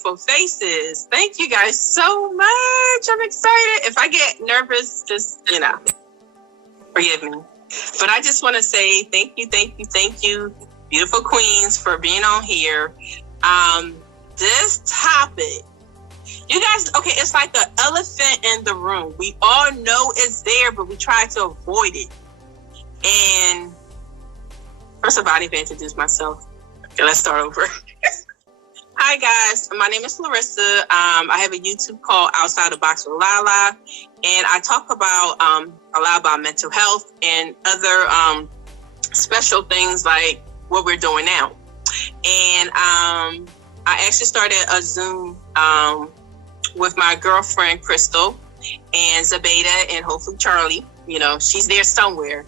beautiful faces. Thank you guys so much. I'm excited. If I get nervous, just, forgive me. But I just want to say thank you, beautiful queens, for being on here. This topic, you guys, okay, it's like the elephant in the room. We all know it's there, but we try to avoid it. And first of all, I need to introduce myself. Okay, let's start over. Hi guys, my name is Larissa. I have a YouTube called Outside the Box with Lala, and I talk about a lot about mental health and other special things like what we're doing now. And I actually started a Zoom with my girlfriend Crystal and Zabeda and hopefully Charlie. She's there somewhere.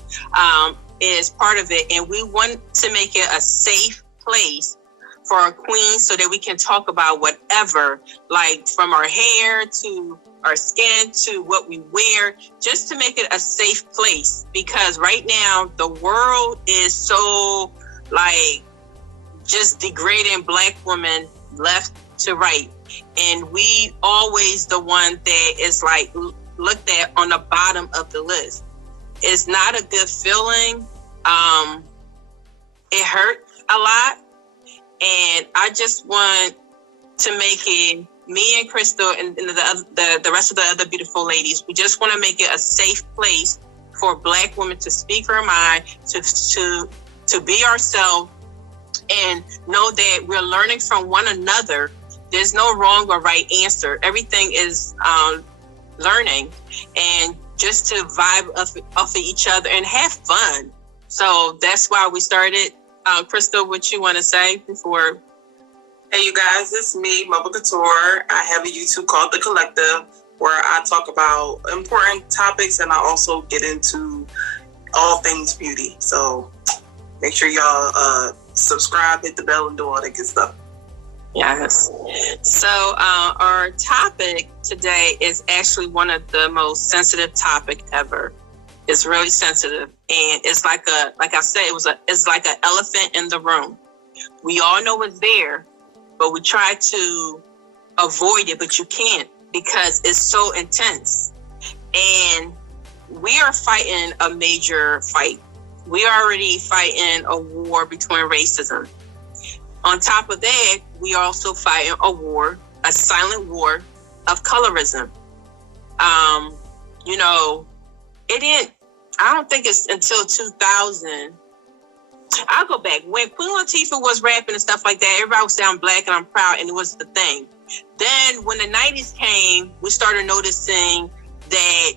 Is part of it, and we want to make it a safe place for our queens so that we can talk about whatever, like from our hair to our skin to what we wear, just to make it a safe place. Because right now the world is so just degrading Black women left to right, and we always the one that is looked at on the bottom of the list. It's not a good feeling. It hurt a lot. And I just want to make it, me and Crystal and the rest of the other beautiful ladies, we just want to make it a safe place for Black women to speak our mind, to be ourselves, and know that we're learning from one another. There's no wrong or right answer. Everything is learning, and just to vibe off of each other and have fun. So that's why we started. Crystal, what you want to say before? Hey, you guys, it's me, Mobile Couture. I have a YouTube called The Collective, where I talk about important topics, and I also get into all things beauty. So make sure y'all subscribe, hit the bell, and do all that good stuff. Yes. So our topic today is actually one of the most sensitive topic ever. It's really sensitive, and it's like I said, it's like an elephant in the room. We all know it's there, but we try to avoid it, but you can't, because it's so intense. And we are fighting a major fight. We are already fighting a war between racism. On top of that, we are also fighting a silent war of colorism. I don't think it's until 2000. I'll go back. When Queen Latifah was rapping and stuff like that, everybody was saying I'm Black and I'm proud, and it was the thing. Then when the 90s came, we started noticing that,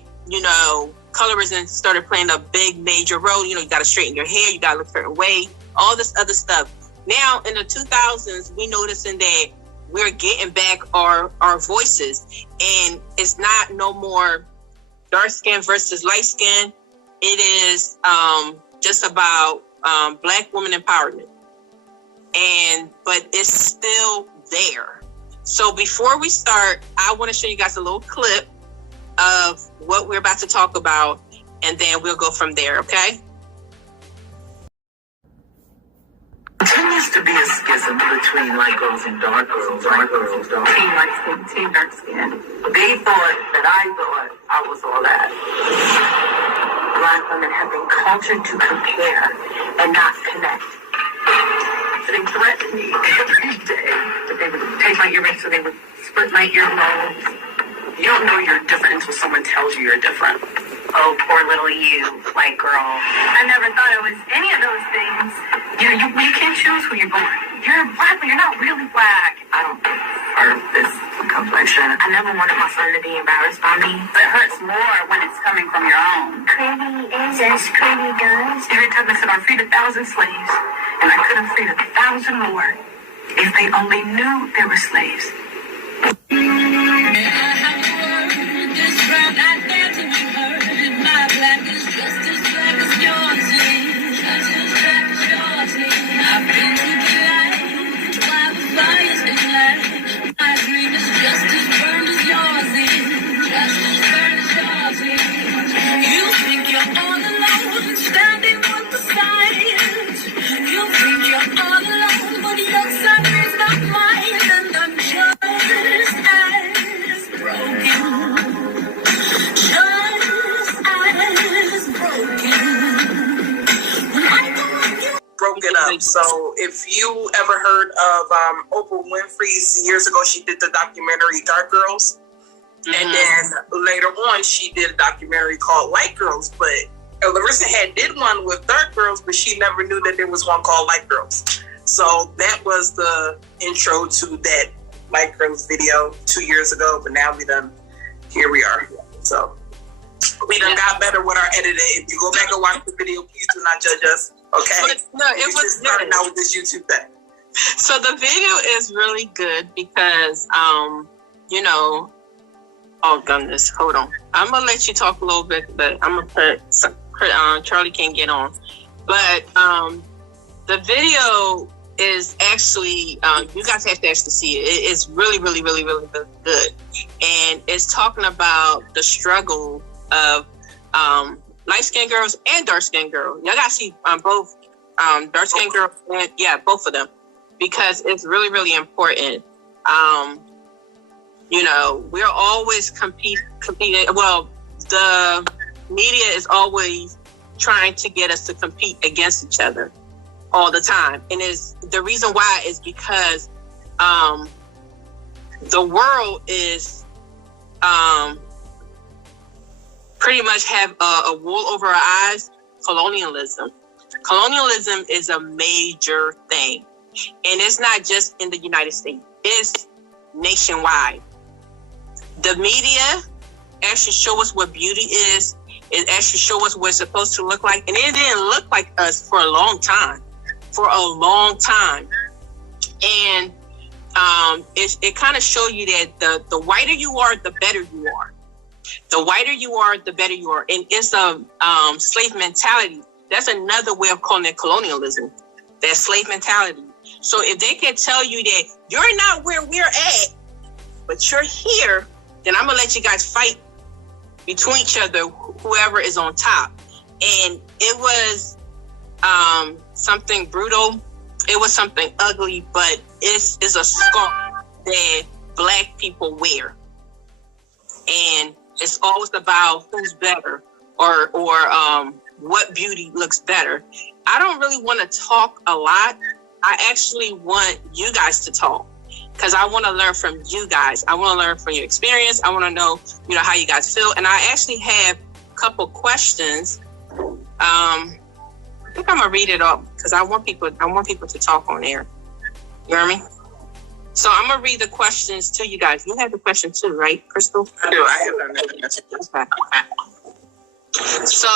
colorism started playing a big major role. You got to straighten your hair, you got to look a certain way, all this other stuff. Now in the 2000s, we noticing that we're getting back our voices, and it's not no more dark skin versus light skin. It is just about Black woman empowerment, but it's still there. So before we start, I want to show you guys a little clip of what we're about to talk about, and then we'll go from there. Okay? Continues to be a schism between light girls and dark girls, team light skin, team dark skin. They thought that I was all that. Black women have been cultured to compare and not connect. They threatened me every day that they would take my earrings, so they would split my earlobes. You don't know you're different until someone tells you you're different. Oh, poor little you, white girl. I never thought I was any of those things. You can't choose who you're born. You're Black, but you're not really Black. I don't deserve this complexion. I never wanted my son to be embarrassed by me. But it hurts more when it's coming from your own. Pretty is as pretty does. Every time I said I freed 1,000 slaves, and I could have freed 1,000 more if they only knew they were slaves. Black is just as black as yours is, just as black as yours is. I've been to the light while the fire's been light. My dream is just as burned as yours is, just as burned as yours is. You think you're all alone, standing with the silence. You think you're all alone, but your sun is not mine, and I'm just So if you ever heard of Oprah Winfrey's, years ago, she did the documentary Dark Girls. And then later on, she did a documentary called Light Girls. But Larissa did one with Dark Girls, but she never knew that there was one called Light Girls. So that was the intro to that Light Girls video 2 years ago. But now here we are. So we done got better with our editing. If you go back and watch the video, please do not judge us. Okay? But no, it was starting out with this YouTube thing. So the video is really good because, oh goodness, hold on. I'm gonna let you talk a little bit, but I'm gonna put Charlie can't get on. But the video is actually you guys have to actually see it. It's really, really, really, really, really good, and it's talking about the struggle of light-skinned girls and dark-skinned girls. Y'all gotta see both dark-skinned girls and both of them, because it's really, really important. We're always competing. Well, the media is always trying to get us to compete against each other all the time. And the reason why is because the world is pretty much have a wool over our eyes. Colonialism is a major thing. And it's not just in the United States. It's nationwide. The media actually show us what beauty is. It actually show us what it's supposed to look like. And it didn't look like us for a long time. And it kind of show you that the whiter you are, the better you are. The whiter you are, the better you are. And it's a slave mentality. That's another way of calling it colonialism. That slave mentality. So if they can tell you that you're not where we're at, but you're here, then I'm going to let you guys fight between each other, whoever is on top. And it was something brutal. It was something ugly, but it's a scarf that Black people wear. And it's always about who's better or what beauty looks better. I don't really want to talk a lot. I actually want you guys to talk because I want to learn from you guys. I want to learn from your experience. I want to know, how you guys feel. And I actually have a couple questions. I think I'm gonna read it up because I want people to talk on air. You hear me? So I'm gonna read the questions to you guys. You have the question too, right, Crystal? I do. I have that. Okay. So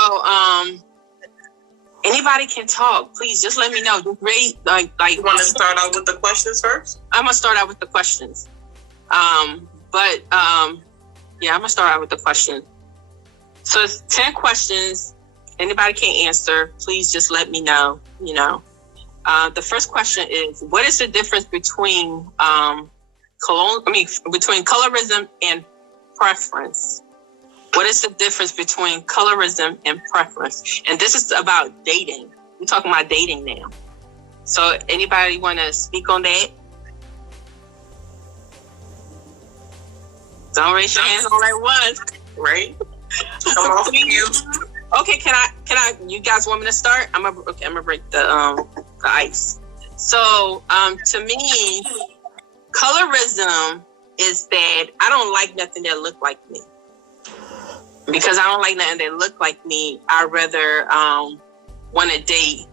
anybody can talk. Please just let me know. Just read like. You want to start out with the questions first? I'm gonna start out with the questions. I'm gonna start out with the questions. So it's 10 questions. Anybody can answer. Please just let me know. The first question is: what is the difference between between colorism and preference? What is the difference between colorism and preference? And this is about dating. We're talking about dating now. So anybody want to speak on that? Don't raise your hands all at once, right? Come off you. Okay, can I? You guys want me to start? I'm gonna break the ice. So, to me, colorism is that I don't like nothing that look like me. Because I don't like nothing that look like me, I'd rather want to date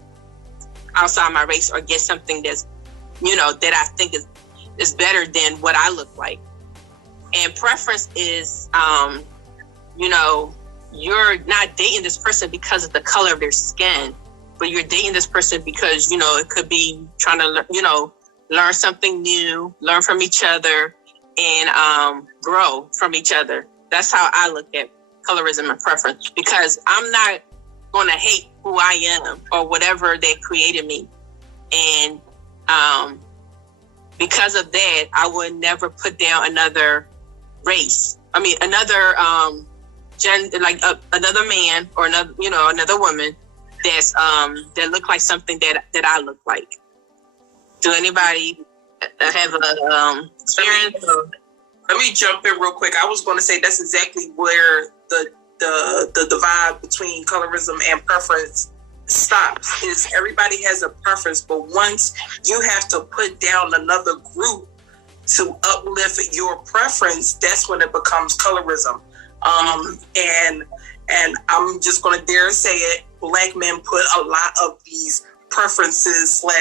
outside my race or get something that's, that I think is better than what I look like. And preference is, you're not dating this person because of the color of their skin, but you're dating this person because, it could be trying to, learn something new, learn from each other, and grow from each other. That's how I look at colorism and preference, because I'm not going to hate who I am or whatever they created me. And because of that, I would never put down another race. Another gender, like another man or another woman that's that look like something that I look like. Do anybody have a experience? Let me jump in real quick. I was going to say that's exactly where the divide between colorism and preference stops. Is everybody has a preference, but once you have to put down another group to uplift your preference, that's when it becomes colorism. And I'm just going to dare say it, Black men put a lot of these preferences /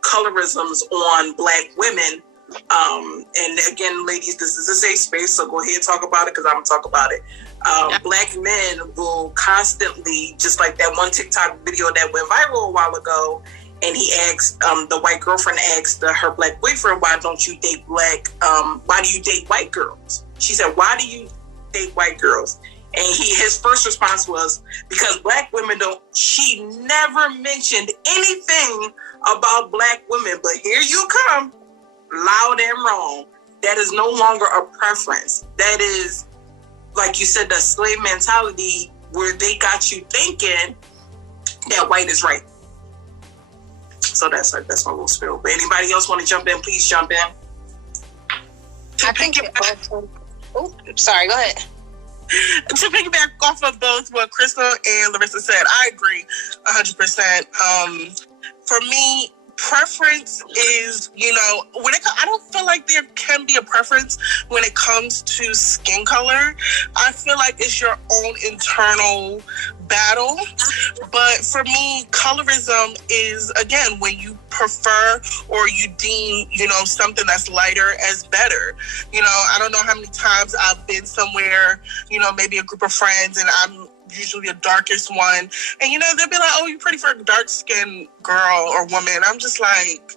colorisms on Black women. And again, ladies, this is a safe space, so go ahead and talk about it, because I'm going to talk about it. Black men will constantly, just like that one TikTok video that went viral a while ago, and he asked, the white girlfriend asked her Black boyfriend, why don't you date why do you date white girls? She said, why do you date white girls? And his first response was, because Black women don't. She never mentioned anything about Black women, but here you come, loud and wrong. That is no longer a preference. That is, like you said, the slave mentality where they got you thinking that white is right. So that's my little spiel. But anybody else want to jump in? Please jump in. I think sorry, go ahead. To piggyback off of both what Crystal and Larissa said, I agree 100%. For me, preference is, I don't feel like there can be a preference when it comes to skin color. I feel like it's your own internal battle. But for me, colorism is, again, when you prefer or you deem, something that's lighter as better. I don't know how many times I've been somewhere, maybe a group of friends, and I'm usually the darkest one. And, they'll be like, oh, you're pretty for a dark-skinned girl or woman. I'm just like,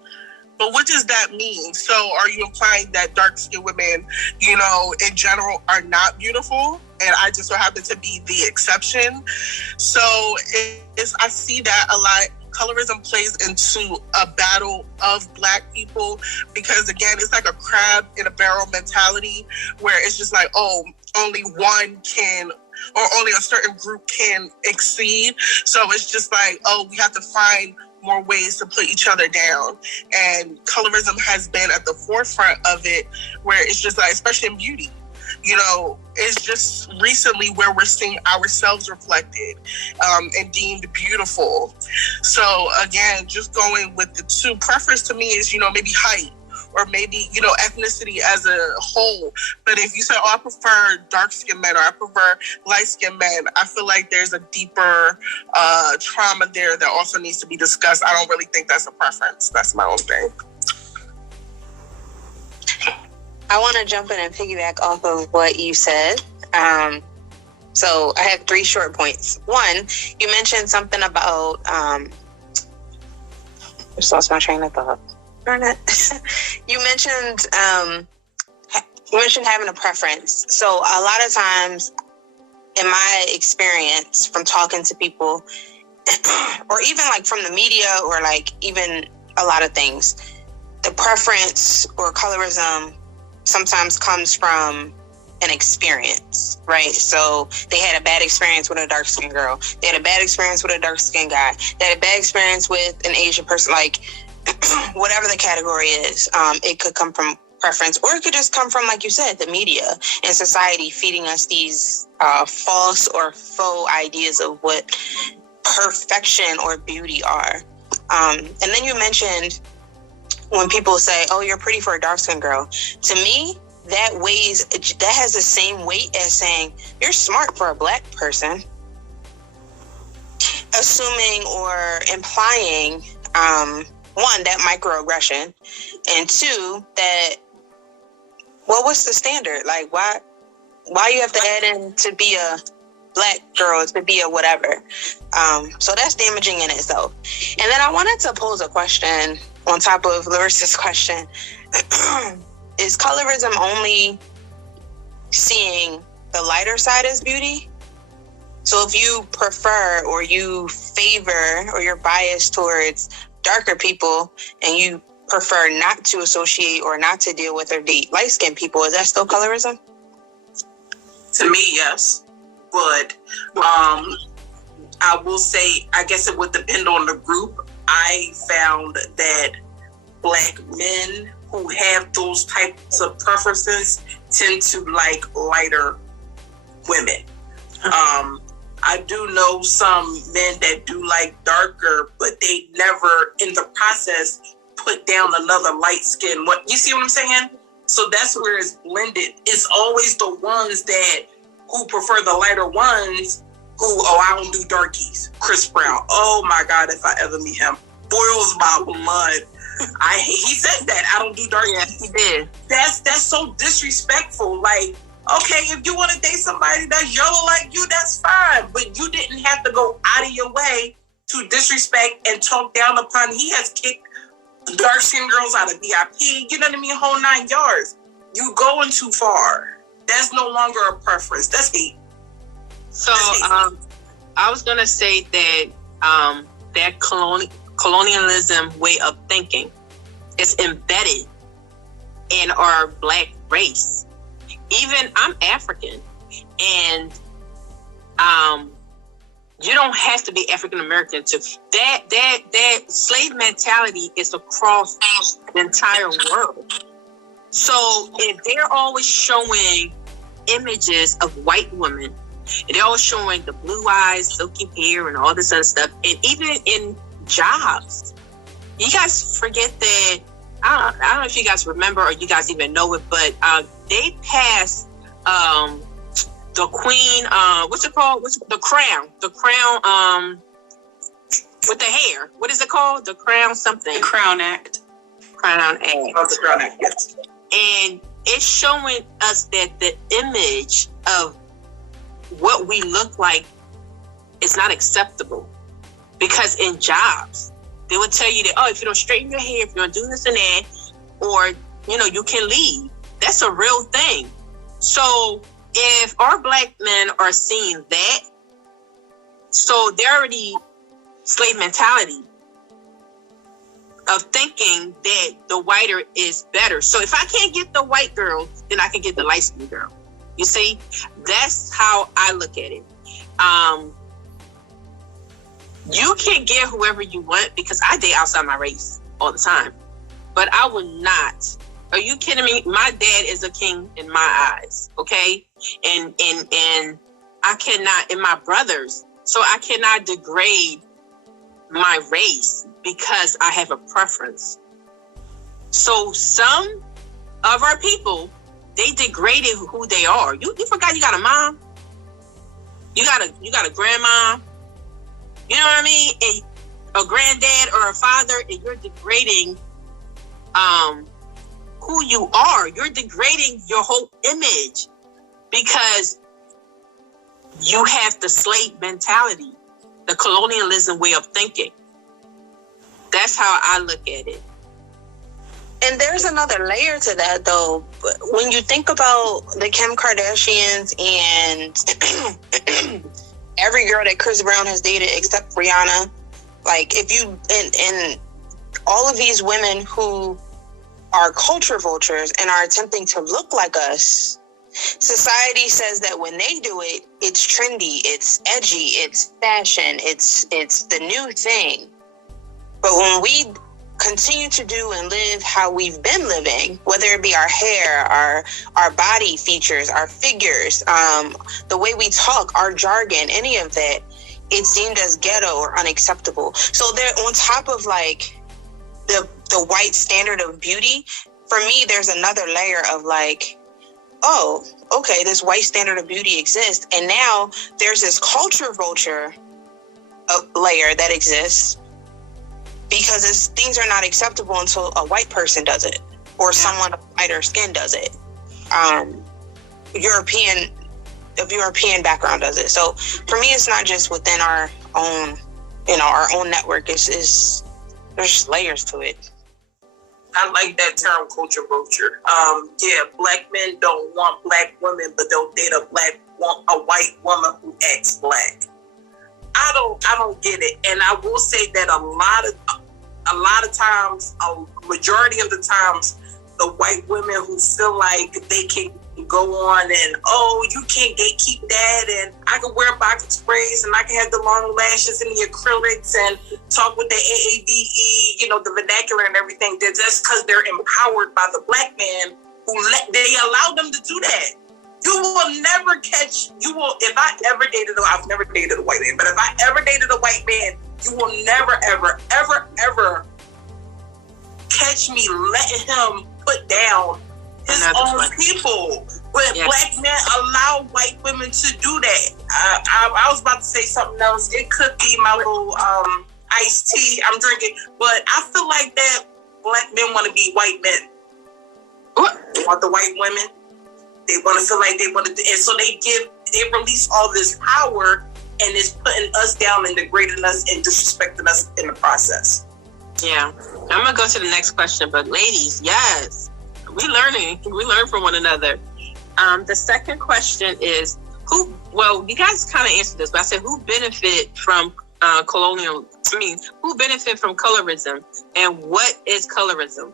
but what does that mean? So are you implying that dark-skinned women, in general are not beautiful? And I just so happen to be the exception. So I see that a lot. Colorism plays into a battle of Black people because, again, it's like a crab in a barrel mentality where it's just like, oh, only one can, or only a certain group can exceed. So it's just like, oh, we have to find more ways to put each other down. And colorism has been at the forefront of it, where it's just like, especially in beauty, it's just recently where we're seeing ourselves reflected and deemed beautiful. So again, just going with the two, preference to me is, maybe height, or maybe, ethnicity as a whole. But if you say, oh, I prefer dark-skinned men, or I prefer light-skinned men, I feel like there's a deeper trauma there that also needs to be discussed. I don't really think that's a preference. That's my own thing. I want to jump in and piggyback off of what you said. So I have 3 short points. One, you mentioned something about, I just lost my train of thought. Darn it. You mentioned having a preference. So a lot of times, in my experience from talking to people, or even like from the media, or like even a lot of things, the preference or colorism sometimes comes from an experience, right? So they had a bad experience with a dark-skinned girl. They had a bad experience with a dark-skinned guy. They had a bad experience with an Asian person, like whatever the category is. It could come from preference, or it could just come from, like you said, the media and society feeding us these false or faux ideas of what perfection or beauty are. And then you mentioned when people say, oh, you're pretty for a dark-skinned girl. To me, that has the same weight as saying you're smart for a Black person. Assuming or implying, one, that microaggression, and two, that, well, what's the standard? Like, why you have to add in to be a Black girl, to be a whatever? So that's damaging in itself. And then I wanted to pose a question on top of Larissa's question. Is colorism only seeing the lighter side as beauty? So if you prefer or you favor or you're biased towards darker people and you prefer not to associate or not to deal with or date light-skinned people, is that still colorism? To me, yes. But I will say, I guess it would depend on the group. I found that Black men who have those types of preferences tend to like lighter women. I do know some men that do like darker, but they never in the process put down another light skin. What you see what I'm saying? So that's where it's blended. It's always the ones who prefer the lighter ones who, I don't do darkies. Chris Brown. Oh my God, if I ever meet him, boils my blood. He said that I don't do darkies. Yes, he did. That's so disrespectful. Like, okay, if you want to date somebody that's yellow like you, that's fine. But you didn't have to go out of your way to disrespect and talk down upon. He has kicked dark-skinned girls out of VIP. You know what I mean? Whole 9 yards. You going too far. That's no longer a preference. That's hate. So, I was gonna say that that colonialism way of thinking is embedded in our Black race. Even I'm African, and you don't have to be African American to that slave mentality is across the entire world. So if they're always showing images of white women, and they're always showing the blue eyes, silky hair, and all this other stuff, and even in jobs, you guys forget that. I don't know if you guys remember or you guys even know it, but they passed the Queen. What's it called? The Crown? The Crown. With the hair. What is it called? The Crown something. The Crown Act. Crown Act. Oh, the Crown Act. Yes. And it's showing us that the image of what we look like is not acceptable, because in jobs, they would tell you that, if you don't straighten your hair, if you don't do this and that, or, you can leave. That's a real thing. So if our Black men are seeing that, so they're already slave mentality of thinking that the whiter is better. So if I can't get the white girl, then I can get the light skinned girl. You see, that's how I look at it. You can get whoever you want, because I date outside my race all the time, but I will not. Are you kidding me? My dad is a king in my eyes. Okay. And I cannot, and my brothers, so I cannot degrade my race because I have a preference. So some of our people, they degraded who they are. You forgot you got a mom. You got a grandma. You know what I mean? And a granddad or a father, and you're degrading who you are. You're degrading your whole image because you have the slave mentality, the colonialism way of thinking. That's how I look at it. And there's another layer to that, though. When you think about the Kim Kardashians and every girl that Chris Brown has dated except Rihanna, like if you and all of these women who are culture vultures and are attempting to look like us, society says that when they do it, it's trendy, it's edgy, it's fashion, it's the new thing. But when we continue to do and live how we've been living, whether it be our hair, our body features, our figures, the way we talk, our jargon, any of that, it's deemed as ghetto or unacceptable. So they're on top of like the white standard of beauty. For me, there's another layer of like, oh, okay, this white standard of beauty exists. And now there's this culture vulture layer that exists, because things are not acceptable until a white person does it, or someone of lighter skin does it. European background does it. So for me, it's not just within our own, our own network. There's just layers to it. I like that term, culture vulture. Black men don't want Black women, but they'll date a white woman who acts Black. I don't get it. And I will say that a lot of times, a majority of the times, the white women who feel like they can go on and, you can't gatekeep that, and I can wear box braids, and I can have the long lashes and the acrylics and talk with the AAVE, the vernacular and everything. That's just because they're empowered by the Black man they allow them to do that. You You will never catch, if I ever dated, I've never dated a white man, but if I ever dated a white man, you will never, ever, ever, ever catch me letting him put down his own people. But black men allow white women to do that. I was about to say something else. It could be my little iced tea I'm drinking, but I feel like that black men want to be white men. They want the white women. They want to feel like they want to, and so they release all this power, and it's putting us down and degrading us and disrespecting us in the process. Yeah, I'm gonna go to the next question, but ladies, yes, we learn from one another. The second question is who guys kind of answered this, but I said who benefit from who benefit from colorism, and what is colorism?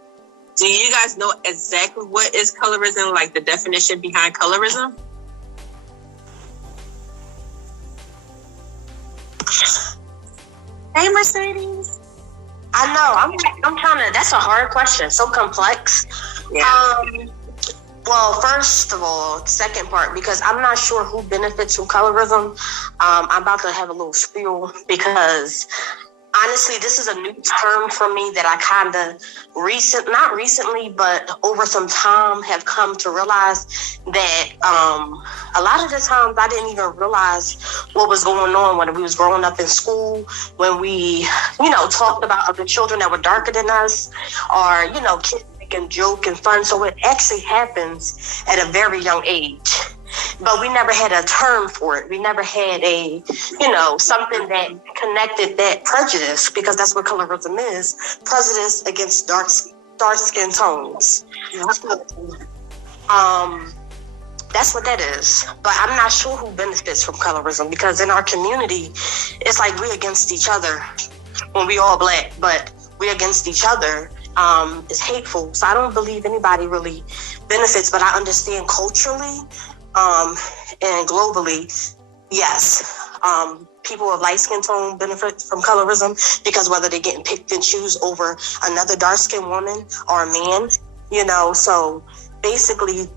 Do you guys know exactly what is colorism, like the definition behind colorism? Hey, Mercedes. I know. I'm trying to. That's a hard question. So complex. Yeah. Well, first of all, second part, because I'm not sure who benefits from colorism. I'm about to have a little spiel because honestly, this is a new term for me that I kind of not recently, but over some time have come to realize that a lot of the times I didn't even realize what was going on when we was growing up in school, when we, talked about other children that were darker than us, or, kids making joke and fun. So it actually happens at a very young age. But we never had a term for it. We never had a, something that connected that prejudice, because that's what colorism is, prejudice against dark skin tones. That's what that is. But I'm not sure who benefits from colorism, because in our community, it's like we're against each other when we all black, but we're against each other. It's hateful. So I don't believe anybody really benefits, but I understand culturally and globally, yes, people of light skin tone benefit from colorism, because whether they're getting picked and choose over another dark skinned woman or a man, so basically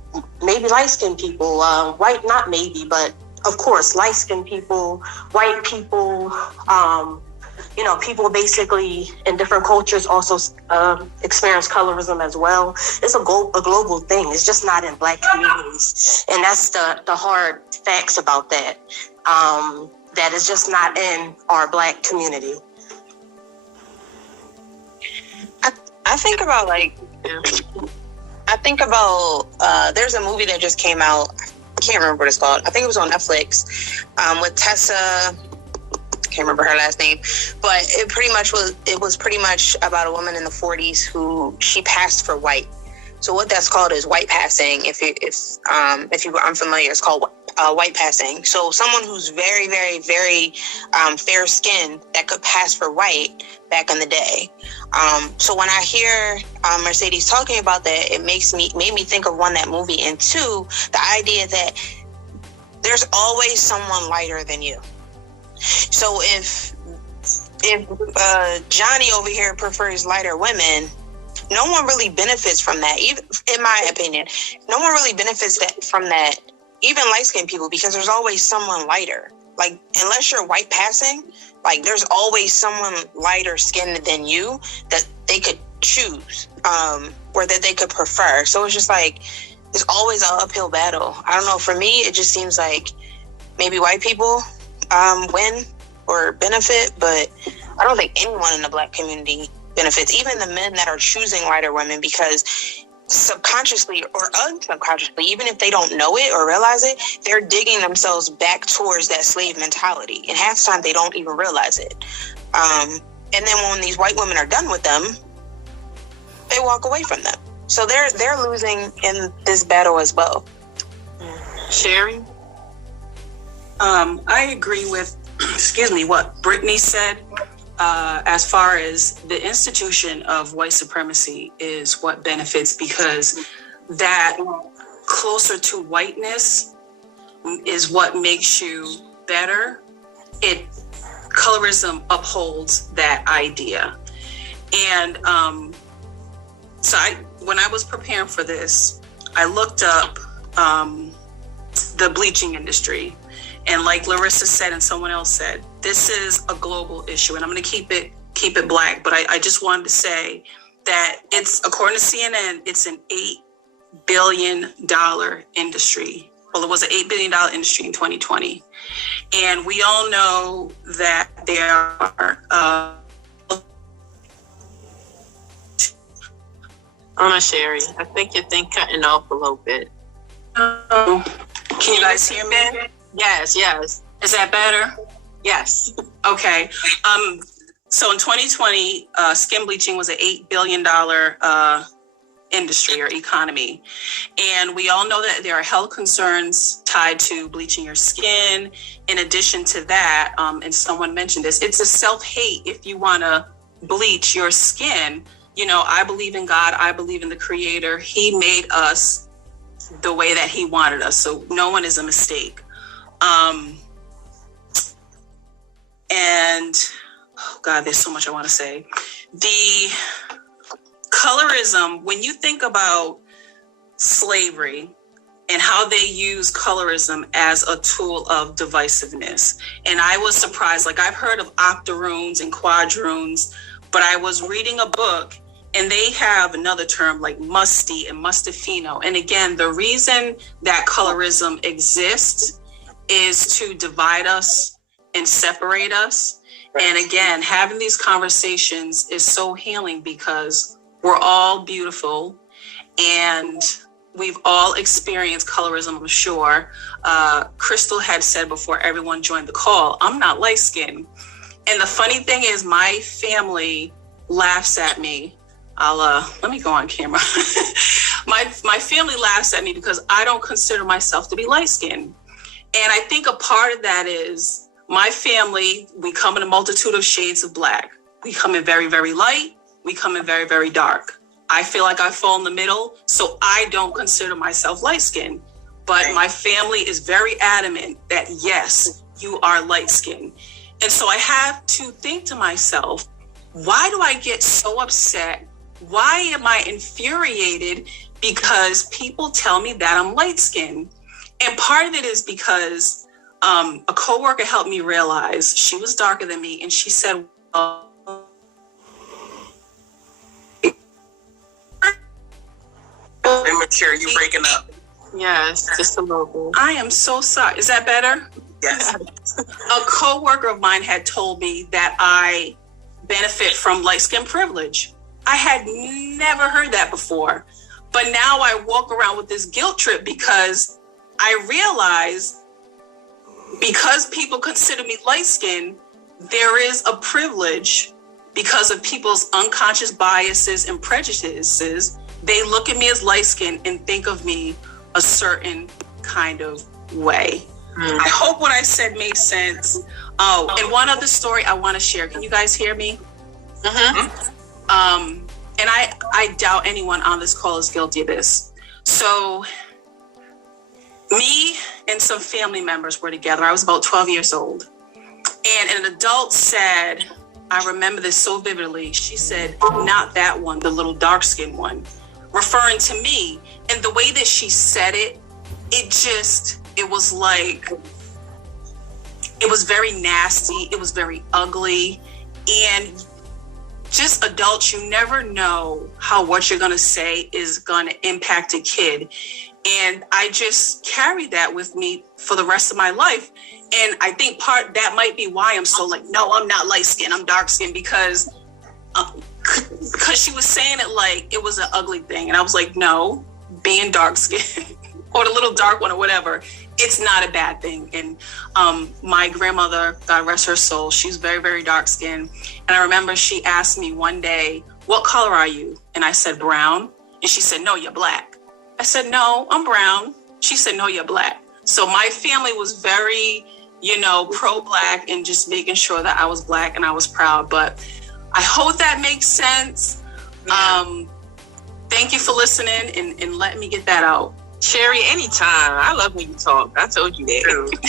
maybe light skinned people, white, not maybe, but of course, light skinned people, white people, people basically in different cultures also experience colorism as well. It's a global thing. It's just not in black communities. And that's the hard facts about that. That is just not in our black community. I think about there's a movie that just came out. I can't remember what it's called. I think it was on Netflix with Tessa. Can't remember her last name, but it was pretty much about a woman in the 40s who she passed for white. So what that's called is white passing. If you were unfamiliar, it's called white passing. So someone who's very, very, very fair skinned that could pass for white back in the day. So when I hear Mercedes talking about that, it made me think of one, that movie, and two, the idea that there's always someone lighter than you. So if Johnny over here prefers lighter women, no one really benefits from that. Even in my opinion, no one really benefits from that. Even light-skinned people, because there's always someone lighter. Like, unless you're white passing, like there's always someone lighter skinned than you that they could choose, or that they could prefer. So it's just like it's always an uphill battle. I don't know. For me, it just seems like maybe white people win or benefit, but I don't think anyone in the black community benefits, even the men that are choosing lighter women, because subconsciously or unsubconsciously, even if they don't know it or realize it, they're digging themselves back towards that slave mentality, and half the time they don't even realize it. And then when these white women are done with them, they walk away from them. So they're losing in this battle as well. Sherry? I agree with, what Brittany said, as far as the institution of white supremacy is what benefits, because that closer to whiteness is what makes you better. Colorism upholds that idea. And when I was preparing for this, I looked up the bleaching industry. And like Larissa said and someone else said, this is a global issue, and I'm going to keep it black. But I just wanted to say that it's, according to CNN, it's an $8 billion industry. Well, it was an $8 billion industry in 2020. And we all know that there are... Sherry, I think your thing cutting off a little bit. Can you guys hear me? Yes. Is that better? Yes. Okay. So in 2020, skin bleaching was an $8 billion industry or economy. And we all know that there are health concerns tied to bleaching your skin. In addition to that, and someone mentioned this, it's a self-hate if you want to bleach your skin. You know, I believe in God. I believe in the Creator. He made us the way that He wanted us. So no one is a mistake. And, oh God, there's so much I want to say. The colorism, when you think about slavery and how they use colorism as a tool of divisiveness. And I was surprised, like I've heard of octoroons and quadroons, but I was reading a book and they have another term like musty and mustafino. And again, the reason that colorism exists is to divide us and separate us. And again, having these conversations is so healing because we're all beautiful and we've all experienced colorism, I'm sure. Crystal had said before everyone joined the call, I'm not light skinned. And the funny thing is my family laughs at me. Let me go on camera. My family laughs at me because I don't consider myself to be light skinned. And I think a part of that is my family, we come in a multitude of shades of black. We come in very, very light. We come in very, very dark. I feel like I fall in the middle, so I don't consider myself light skinned. But my family is very adamant that yes, you are light skinned. And so I have to think to myself, why do I get so upset? Why am I infuriated? Because people tell me that I'm light skinned. And part of it is because a coworker helped me realize she was darker than me. And she said, immature, you breaking up. Yes, just a little bit. I am so sorry. Is that better? Yes. A coworker of mine had told me that I benefit from light skin privilege. I had never heard that before. But now I walk around with this guilt trip because I realize because people consider me light skinned, there is a privilege because of people's unconscious biases and prejudices. They look at me as light skinned and think of me a certain kind of way. I hope what I said made sense. Oh, and one other story I want to share. Can you guys hear me? And I doubt anyone on this call is guilty of this. So me and some family members were together. I was about 12 years old. And an adult said, I remember this so vividly. She said, not that one, the little dark-skinned one, referring to me. And the way that she said it, it was like, it was very nasty. It was very ugly. And just adults, you never know how what you're going to say is going to impact a kid. And I just carried that with me for the rest of my life. And I think that might be why I'm so like, no, I'm not light skinned, I'm dark skinned, because she was saying it like it was an ugly thing. And I was like, no, being dark skinned or the little dark one or whatever, it's not a bad thing. And my grandmother, God rest her soul, she's very, very dark skinned. And I remember she asked me one day, what color are you? And I said, brown. And she said, no, you're black. I said, no, I'm brown. She said, no, you're black. So my family was very, pro-black and just making sure that I was black and I was proud. But I hope that makes sense. Yeah. Thank you for listening and letting me get that out. Sherry, anytime. I love when you talk. I told you that.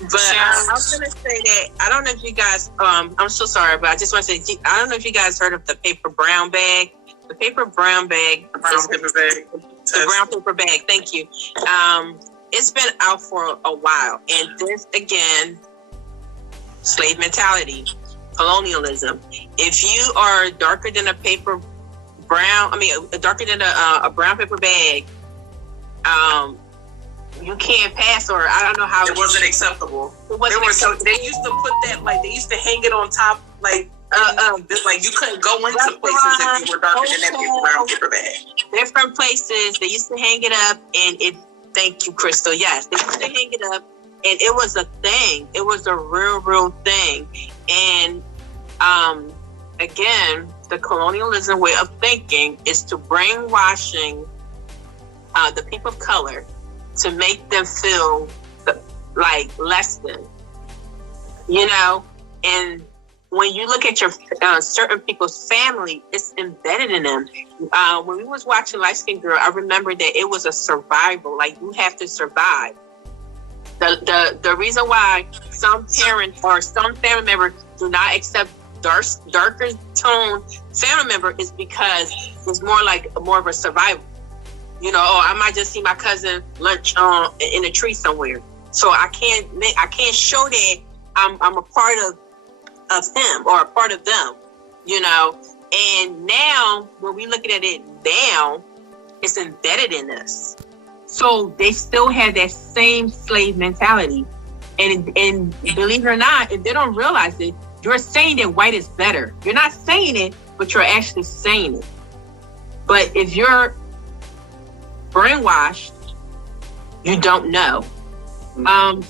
But I was going to say that, I don't know if you guys, I'm so sorry, but I just want to say, I don't know if you guys heard of the paper brown bag. The brown paper bag, thank you. it's been out for a while. And this, again, slave mentality, colonialism. If you are darker than darker than a brown paper bag, you can't pass, or I don't know how it wasn't acceptable. It wasn't acceptable. They used to put that, like, they used to hang it on top, like, like you couldn't go into places if you were darker than that brown paper bag. Different places, they used to hang it up, and thank you, Crystal. Yes, they used to hang it up, and it was a thing. It was a real thing. And again, the colonialism way of thinking is to brainwashing the people of color to make them feel like less than, and when you look at your certain people's family, it's embedded in them. When we was watching Light Skin Girl, I remember that it was a survival. Like, you have to survive. The reason why some parents or some family members do not accept darker tone family member is because it's more of a survival. I might just see my cousin lunch in a tree somewhere, so I can't show that I'm a part of him or a part of them, And now when we looking at it now, it's embedded in us. So they still have that same slave mentality, and believe it or not, if they don't realize it, you're saying that white is better. You're not saying it, but you're actually saying it. But if you're brainwashed, you don't know.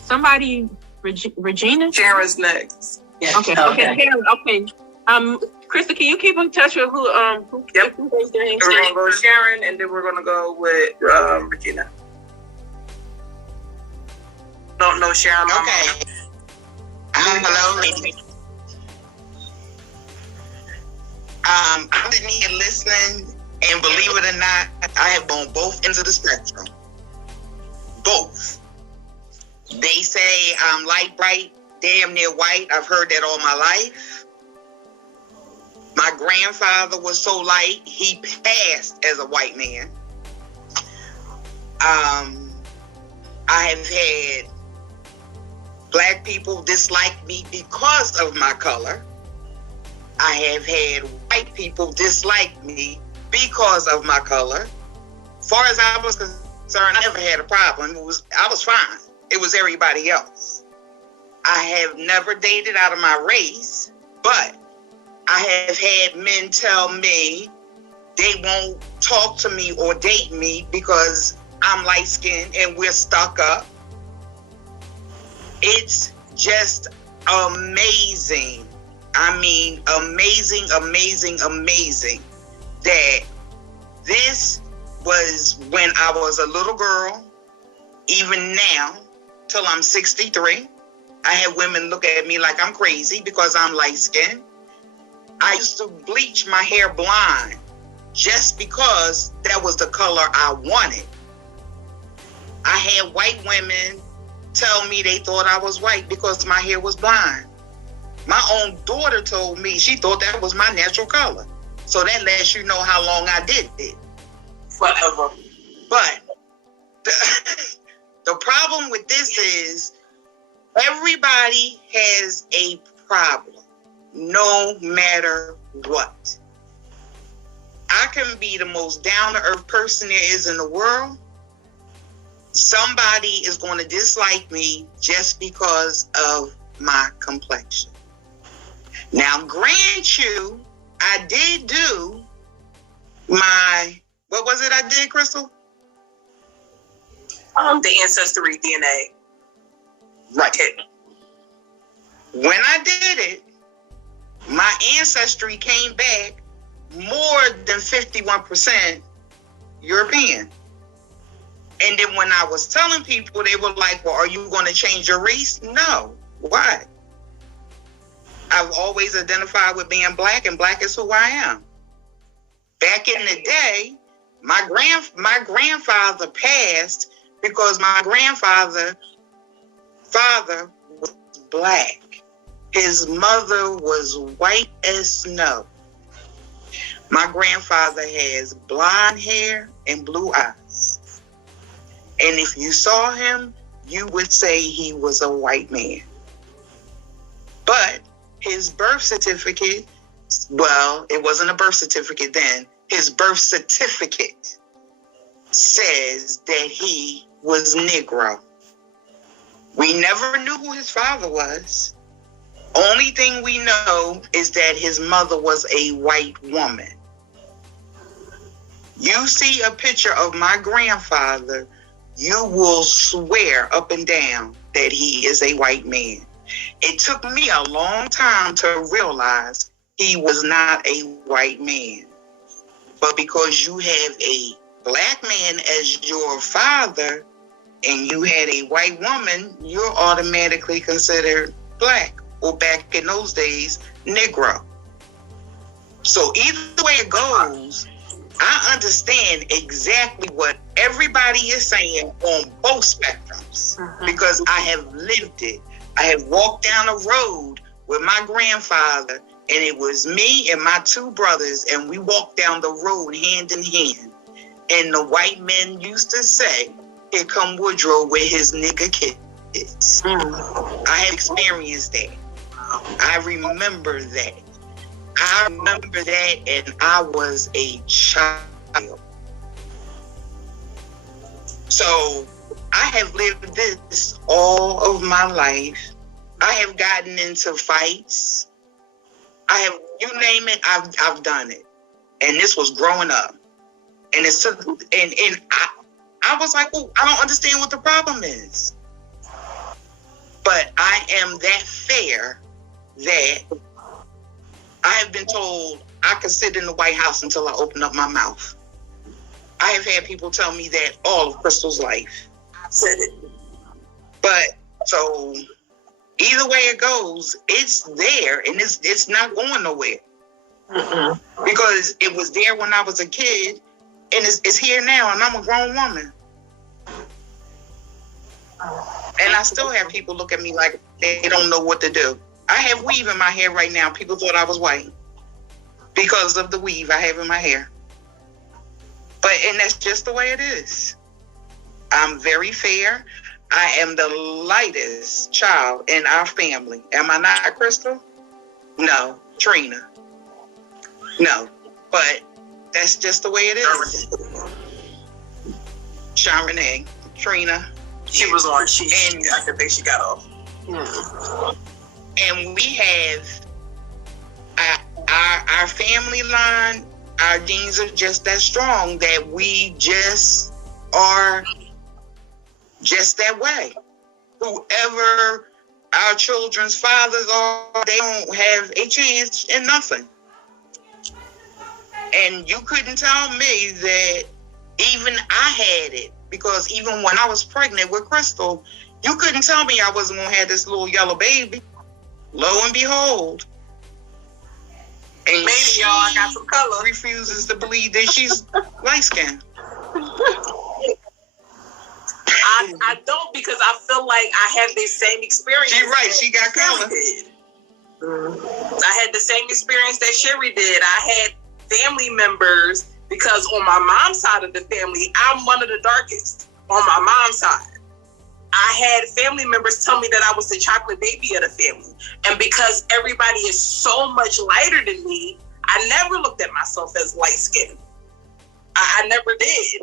Somebody, Regina? Sharon's next. Yeah. Okay. Sharon, okay. Krista, can you keep in touch with who raised their hand? We're gonna go with Sharon, and then we're gonna go with Regina. Don't know Sharon. Okay. Hello, ladies. I'm sitting here listening, and believe it or not, I have on both ends of the spectrum. Both. They say I'm light bright, damn near white. I've heard that all my life. My grandfather was so light, he passed as a white man. I have had black people dislike me because of my color. I have had white people dislike me because of my color. As far as I was concerned, I never had a problem. I was fine. It was everybody else. I have never dated out of my race, but I have had men tell me they won't talk to me or date me because I'm light-skinned and we're stuck up. It's just amazing. I mean, amazing that this was when I was a little girl. Even now, till I'm 63, I have women look at me like I'm crazy because I'm light-skinned. I used to bleach my hair blonde just because that was the color I wanted. I had white women tell me they thought I was white because my hair was blonde. My own daughter told me she thought that was my natural color. So that lets you know how long I did it. Whatever. But the problem with this is everybody has a problem, no matter what. I can be the most down-to-earth person there is in the world. Somebody is going to dislike me just because of my complexion. Now, grant you, I did do what was it I did, Crystal? The ancestry DNA. Right. When I did it, my ancestry came back more than 51% European. And then when I was telling people, they were like, well, are you going to change your race? No. Why? I've always identified with being black, and black is who I am. Back in the day, my grandfather passed because my grandfather was black. His mother was white as snow. My grandfather has blonde hair and blue eyes. And if you saw him, you would say he was a white man. But his birth certificate, well, it wasn't a birth certificate then. His birth certificate says that he was Negro. We never knew who his father was. Only thing we know is that his mother was a white woman. You see a picture of my grandfather, you will swear up and down that he is a white man. It took me a long time to realize he was not a white man. But because you have a black man as your father and you had a white woman, you're automatically considered black, or back in those days, Negro. So either way it goes, I understand exactly what everybody is saying on both spectrums because I have lived it. I have walked down a road with my grandfather, and it was me and my two brothers, and we walked down the road hand in hand. And the white men used to say, "Here come Woodrow with his nigger kids." I have experienced that. I remember that. And I was a child. So I have lived this all of my life. I have gotten into fights. I have, you name it, I've done it. And this was growing up. And it's and I was like, oh, I don't understand what the problem is. But I am that fair that I have been told I could sit in the White House until I open up my mouth. I have had people tell me that all of Crystal's life. I said it. But so either way it goes, it's there and it's not going nowhere. Because it was there when I was a kid and it's here now and I'm a grown woman. And I still have people look at me like they don't know what to do. I have weave in my hair right now. People thought I was white because of the weave I have in my hair. And that's just the way it is. I'm very fair. I am the lightest child in our family. Am I not, Crystal? No. Trina? No. But that's just the way it is. Charmaine, Trina. She was on. I think she got off. And we have our family line, our genes are just that strong that we just are just that way. Whoever our children's fathers are, they don't have a chance in nothing. And you couldn't tell me that even I had it, because even when I was pregnant with Crystal, you couldn't tell me I wasn't going to have this little yellow baby. Lo and behold. And maybe y'all, I got some color. Refuses to believe that she's light skinned. I don't, because I feel like I had the same experience. She's right, she got color. I had the same experience that Sherry did. I had family members, because on my mom's side of the family, I'm one of the darkest on my mom's side. I had family members tell me that I was the chocolate baby of the family. And because everybody is so much lighter than me, I never looked at myself as light-skinned. I never did.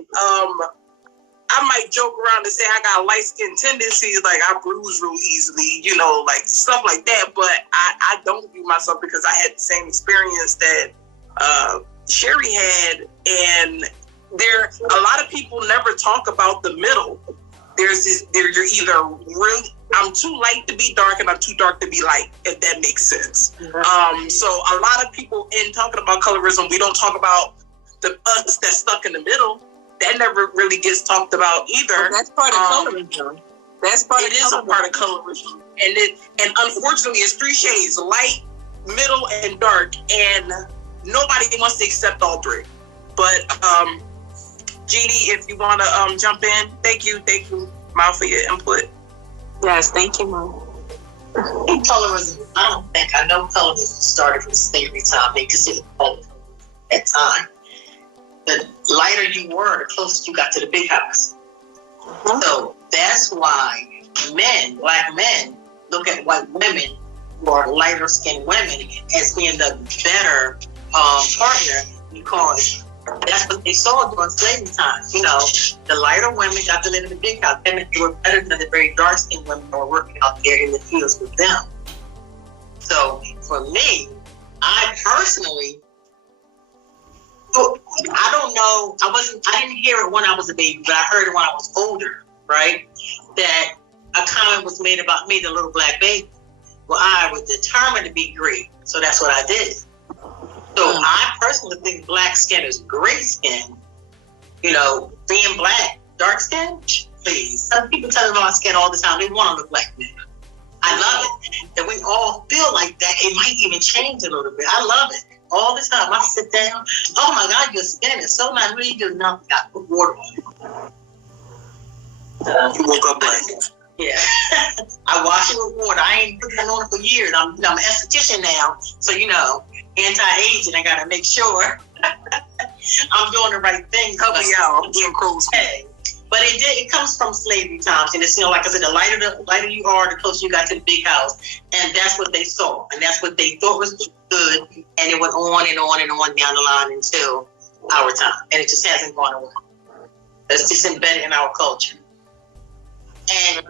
I might joke around and say I got light-skinned tendencies, like I bruise real easily, like stuff like that. But I don't view myself, because I had the same experience that Sherry had. And a lot of people never talk about the middle. You're either really, I'm too light to be dark and I'm too dark to be light, if that makes sense. So a lot of people, in talking about colorism, we don't talk about us that's stuck in the middle. That never really gets talked about either. Well, that's part of colorism. It is a part of colorism. And unfortunately, it's three shades: light, middle, and dark. And nobody wants to accept all three. But Jeannie, if you want to jump in, thank you, Mom, for your input. Yes, thank you, Mom. In colorism, I know colorism started from slavery time. They considered color at that time. The lighter you were, the closer you got to the big house. So that's why black men, look at white women who are lighter skinned women as being the better partner, because that's what they saw during slavery times. You know, the lighter women got to live in the big house. They were better than the very dark skinned women who were working out there in the fields with them. So for me, I personally, I don't know, I didn't hear it when I was a baby, but I heard it when I was older, right? That a comment was made about me, the little black baby. Well, I was determined to be great, so that's what I did. So I personally think black skin is great skin. You know, being black, dark skin, please. Some people tell me about my skin all the time. They want to look like me. I love it. That we all feel like that. It might even change a little bit. I love it. All the time. I sit down. Oh my God, your skin is so nice. What do you do? Nothing. I put water on it. You woke up black. Yeah. I wash it with water. I ain't put that on it for years. I'm an esthetician now. So, you know, anti-aging, I got to make sure I'm doing the right thing. Help me out. I'm getting close. Hey. But it comes from slavery times. And it's, you know, like I said, the lighter you are, the closer you got to the big house. And that's what they saw. And that's what they thought was good. And it went on and on and on down the line until our time. And it just hasn't gone away. It's just embedded in our culture. And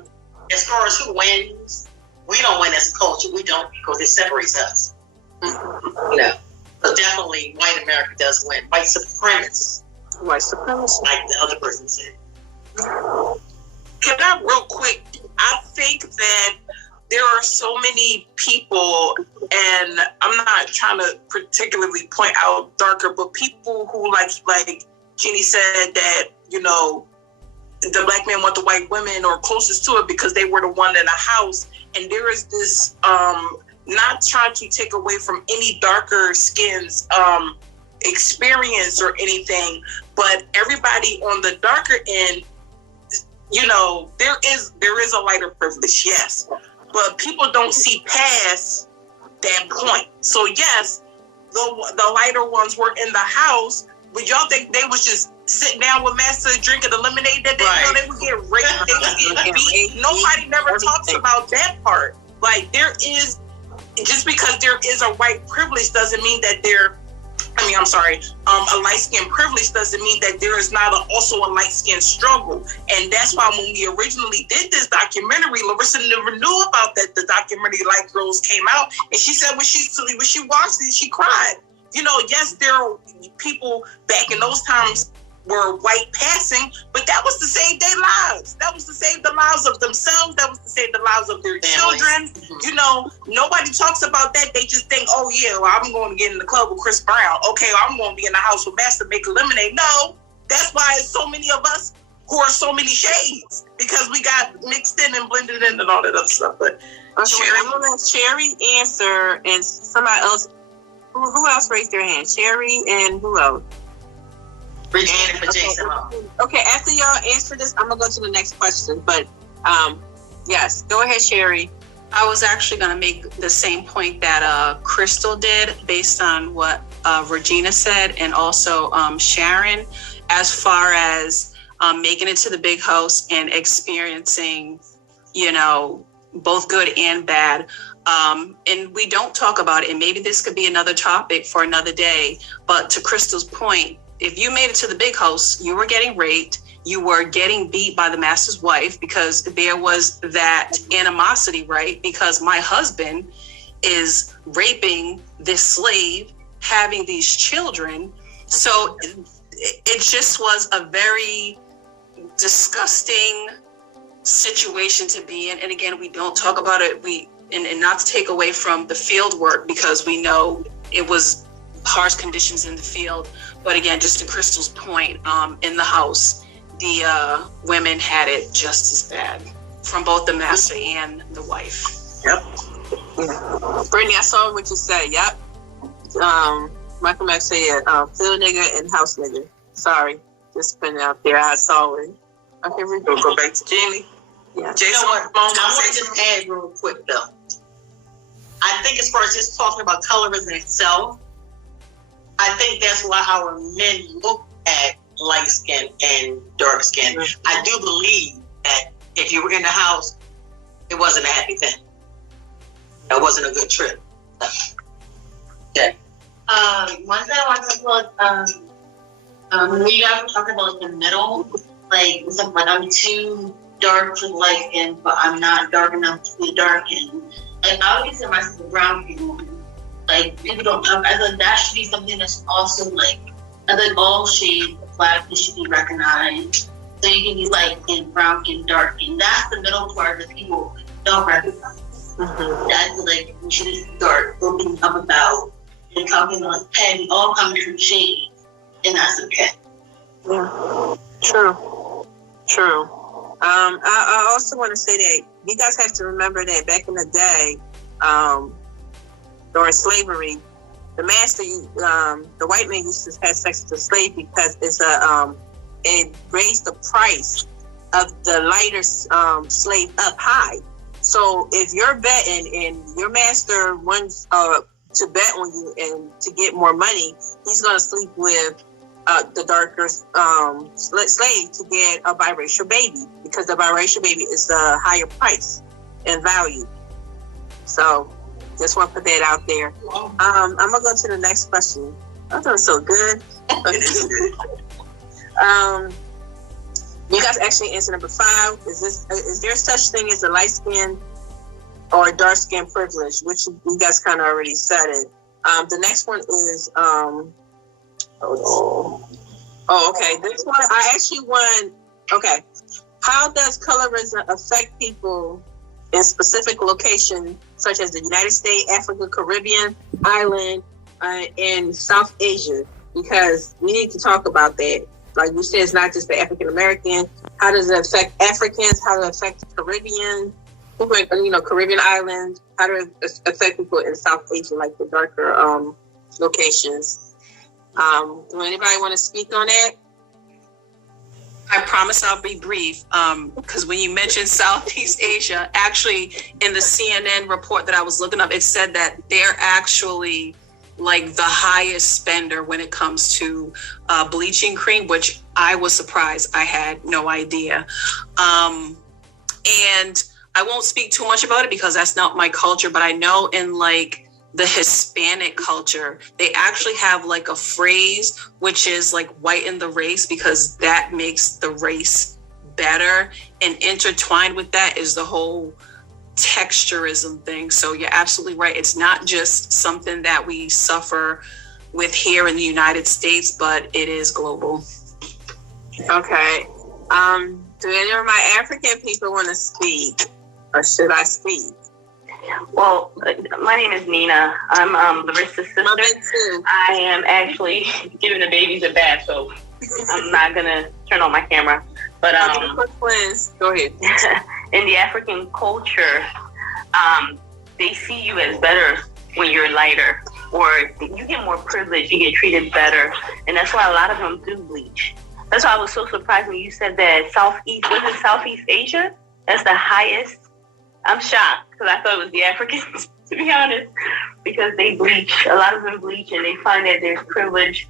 as far as who wins, we don't win as a culture. We don't, because it separates us. You know, but definitely white America does win. White supremacists. White supremacists. Like the other person said. Can I real quick? I think that there are so many people, and I'm not trying to particularly point out darker, but people who like Jeannie said that, you know, the black men want the white women or closest to it because they were the one in the house. And there is this, not trying to take away from any darker skins experience or anything, but everybody on the darker end, you know, there is a lighter privilege, yes, but people don't see past that point. So yes, the lighter ones were in the house, but y'all think they was just sitting down with master drinking the lemonade that day? Right. You know, they would get raped, they would get beat. Nobody never talks about that part. Like, there is, just because there is a white privilege doesn't mean that a light-skinned privilege doesn't mean that there is not also a light-skinned struggle. And that's why when we originally did this documentary, Larissa never knew about that. The documentary Light Girls came out, and she said when she watched it, she cried. You know, yes, there are people back in those times were white passing, but that was to save their lives. That was to save the lives of themselves. That was to save the lives of their children. Mm-hmm. You know, nobody talks about that. They just think, oh yeah, well, I'm going to get in the club with Chris Brown. Okay, I'm going to be in the house with Master making lemonade. No, that's why it's so many of us who are so many shades, because we got mixed in and blended in and all that other stuff. But okay, I'm going to let Sherry answer, and somebody else. Who else raised their hand? Sherry and who else? And for Jason. Okay, after y'all answer this, I'm gonna go to the next question. But yes, go ahead, Sherry. I was actually gonna make the same point that Crystal did, based on what Regina said, and also Sharon, as far as making it to the big house and experiencing, you know, both good and bad. And we don't talk about it, and maybe this could be another topic for another day. But to Crystal's point, if you made it to the big house, you were getting raped, you were getting beat by the master's wife, because there was that animosity, right? Because my husband is raping this slave, having these children. So it just was a very disgusting situation to be in. And again, we don't talk about it. And not to take away from the field work, because we know it was harsh conditions in the field. But again, just to Crystal's point, in the house, the women had it just as bad from both the master and the wife. Yep. Brittany, I saw what you said. Yep. Michael Mack said, field nigga and house nigga. Sorry, just putting it out there. I saw it. Okay, we'll go back to Jeannie. Yeah. Jason, you know what? I want to just add real quick though. I think as far as just talking about colorism itself, I think that's why our men look at light skin and dark skin. I do believe that if you were in the house, it wasn't a happy thing. That wasn't a good trip. Yeah. One thing I want to talk about, when you guys were talking about like, the middle, like it's like I'm too dark for light skin, but I'm not dark enough to be darkened. Like I would consider myself a brown people. Like people don't. I feel like that should be something that's also like. I think all shades of black should be recognized. So you can be light skin, brown skin, dark skin. That's the middle part that people don't recognize. That's like we should start opening up about and talking like, hey, we all come from shades, and that's okay. Yeah, true. I also want to say that you guys have to remember that back in the day, during slavery, the master, the white man used to have sex with the slave because it raised the price of the lighter slave up high. So if you're betting and your master wants to bet on you and to get more money, he's going to sleep with the darker slave to get a biracial baby because the biracial baby is a higher price and value. So just want to put that out there. I'm going to go to the next question. I'm doing so good. You guys actually answered number 5. Is there such thing as a light skin or dark skin privilege? Which you guys kind of already said it. The next one is okay. This one I actually want. Okay, how does colorism affect people in specific locations such as the United States, Africa, Caribbean, Island, and South Asia? Because we need to talk about that. Like you said, it's not just the African American. How does it affect Africans? How does it affect the Caribbean? Caribbean islands. How does it affect people in South Asia, like the darker locations? Do anybody want to speak on that? I promise I'll be brief. Because when you mentioned Southeast Asia, actually in the CNN report that I was looking up, it said that they're actually like the highest spender when it comes to bleaching cream, which I was surprised. I had no idea. And I won't speak too much about it because that's not my culture, but I know in like the Hispanic culture, they actually have like a phrase, which is like whiten the race, because that makes the race better. And intertwined with that is the whole texturism thing. So you're absolutely right. It's not just something that we suffer with here in the United States, but it is global. Okay. Do any of my African people want to speak, or should I speak? Well, my name is Nina. I'm Larissa's sister. I am actually giving the babies a bath, so I'm not gonna turn on my camera. But go ahead. In the African culture, they see you as better when you're lighter, or you get more privilege, you get treated better, and that's why a lot of them do bleach. That's why I was so surprised when you said that Southeast Asia? That's the highest. I'm shocked because I thought it was the Africans, to be honest, because they bleach. A lot of them bleach, and they find that there's privilege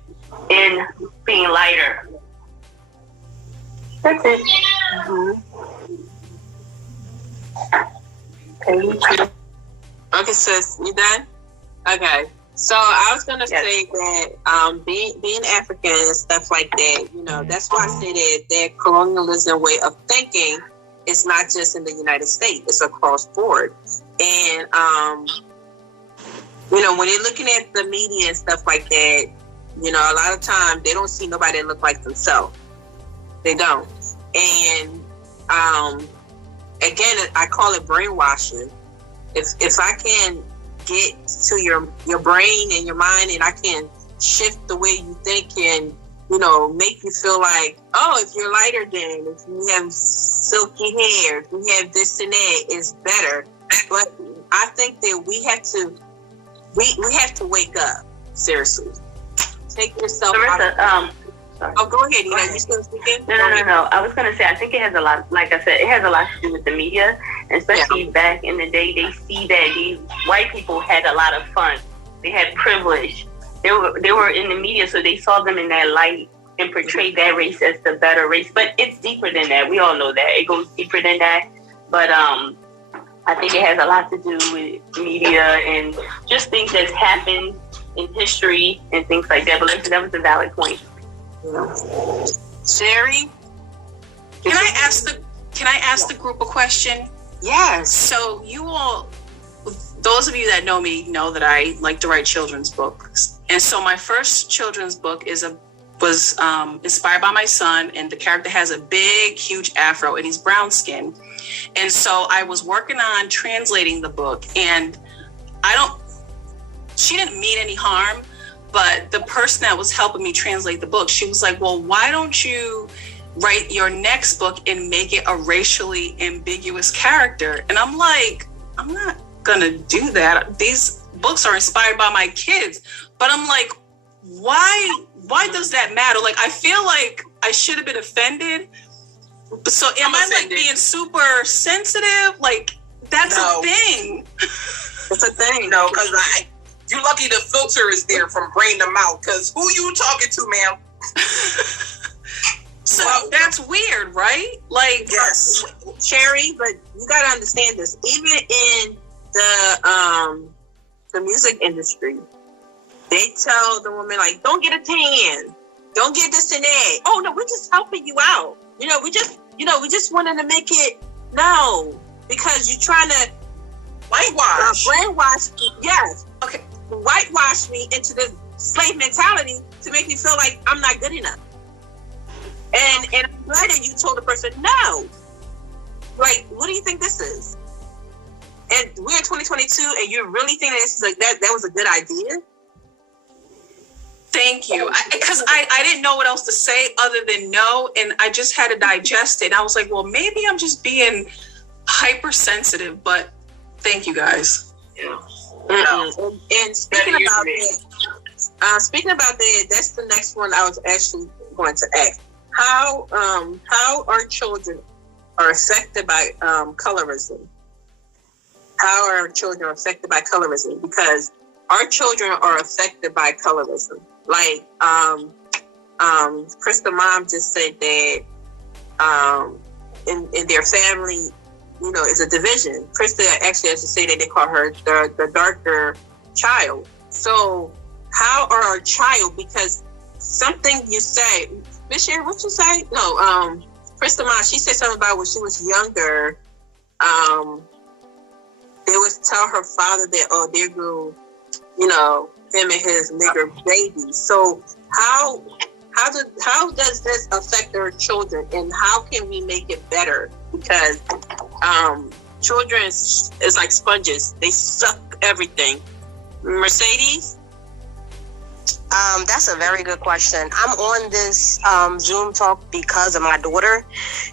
in being lighter. That's it. Okay, sis, you done? Okay. So I was gonna say that being African and stuff like that, that's why I say that colonialism way of thinking is not just in the United States; it's across board. And when they're looking at the media and stuff like that, a lot of times they don't see nobody that look like themselves. They don't. And again, I call it brainwashing. If I can get to your brain and your mind, and I can shift the way you think and make you feel like, oh, if you're lighter, then if you have silky hair, if you have this and that, it's better. But I think that we have to wake up. Seriously, take yourself out. Sorry. Oh, go ahead. You still speaking? No. I was going to say, I think it has a lot, like I said, it has a lot to do with the media, especially back in the day. They see that these white people had a lot of fun. They had privilege. They were in the media, so they saw them in that light, and portray that race as the better race. But it's deeper than that. We all know that. It goes deeper than that. But I think it has a lot to do with media and just things that's happened in history and things like that. But that was a valid point. Sherry? Can I ask the group a question? Yes. So you all, those of you that know me know that I like to write children's books. And so my first children's book was inspired by my son, and the character has a big, huge afro, and he's brown skinned. And so I was working on translating the book, and she didn't mean any harm, but the person that was helping me translate the book, she was like, well, why don't you write your next book and make it a racially ambiguous character? And I'm like, I'm not gonna do that. These books are inspired by my kids. But I'm like, why does that matter? Like, I feel like I should have been offended. So am I like being super sensitive? Like, that's a thing. It's a thing. No, because you lucky the filter is there from brain to mouth. Because who you talking to, ma'am? So that's weird, right? Like, yes, Cherry. But you gotta understand this. Even in the music industry, they tell the woman, like, don't get a tan, don't get this and that. Oh no, we're just helping you out. We just wanted to make it. No, because you're trying to brainwash. Yes. Okay. Whitewash me into this slave mentality to make me feel like I'm not good enough. And I'm glad that you told the person no. Like, what do you think this is? And we're in 2022, and you really think that this is like that was a good idea? Thank you. Because I didn't know what else to say other than no, and I just had to digest it. I was like, well, maybe I'm just being hypersensitive, but thank you guys. Yeah. And speaking about that, that's the next one I was actually going to ask. How our children are affected by colorism? How are our children affected by colorism? Because our children are affected by colorism. Like Krista mom just said that in their family, is a division. Krista actually has to say that they call her the darker child. So how are our child? Because something you say, Miss Sherry, what you say? No, Krista mom, she said something about when she was younger. They would tell her father that, there go, him and his nigger baby. So how does this affect our children, and how can we make it better? Because children is like sponges; they suck everything. Mercedes? That's a very good question. I'm on this Zoom talk because of my daughter.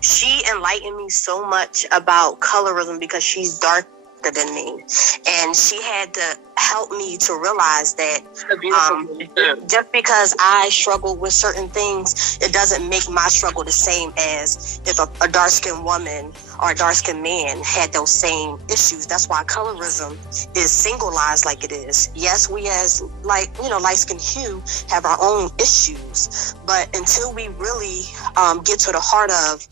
She enlightened me so much about colorism because she's darker than me, and she had to help me to realize that just because I struggle with certain things, it doesn't make my struggle the same as if a dark-skinned woman or a dark-skinned man had those same issues. That's why colorism is singularized like it is. Yes, we as light-skinned hue have our own issues, but until we really get to the heart of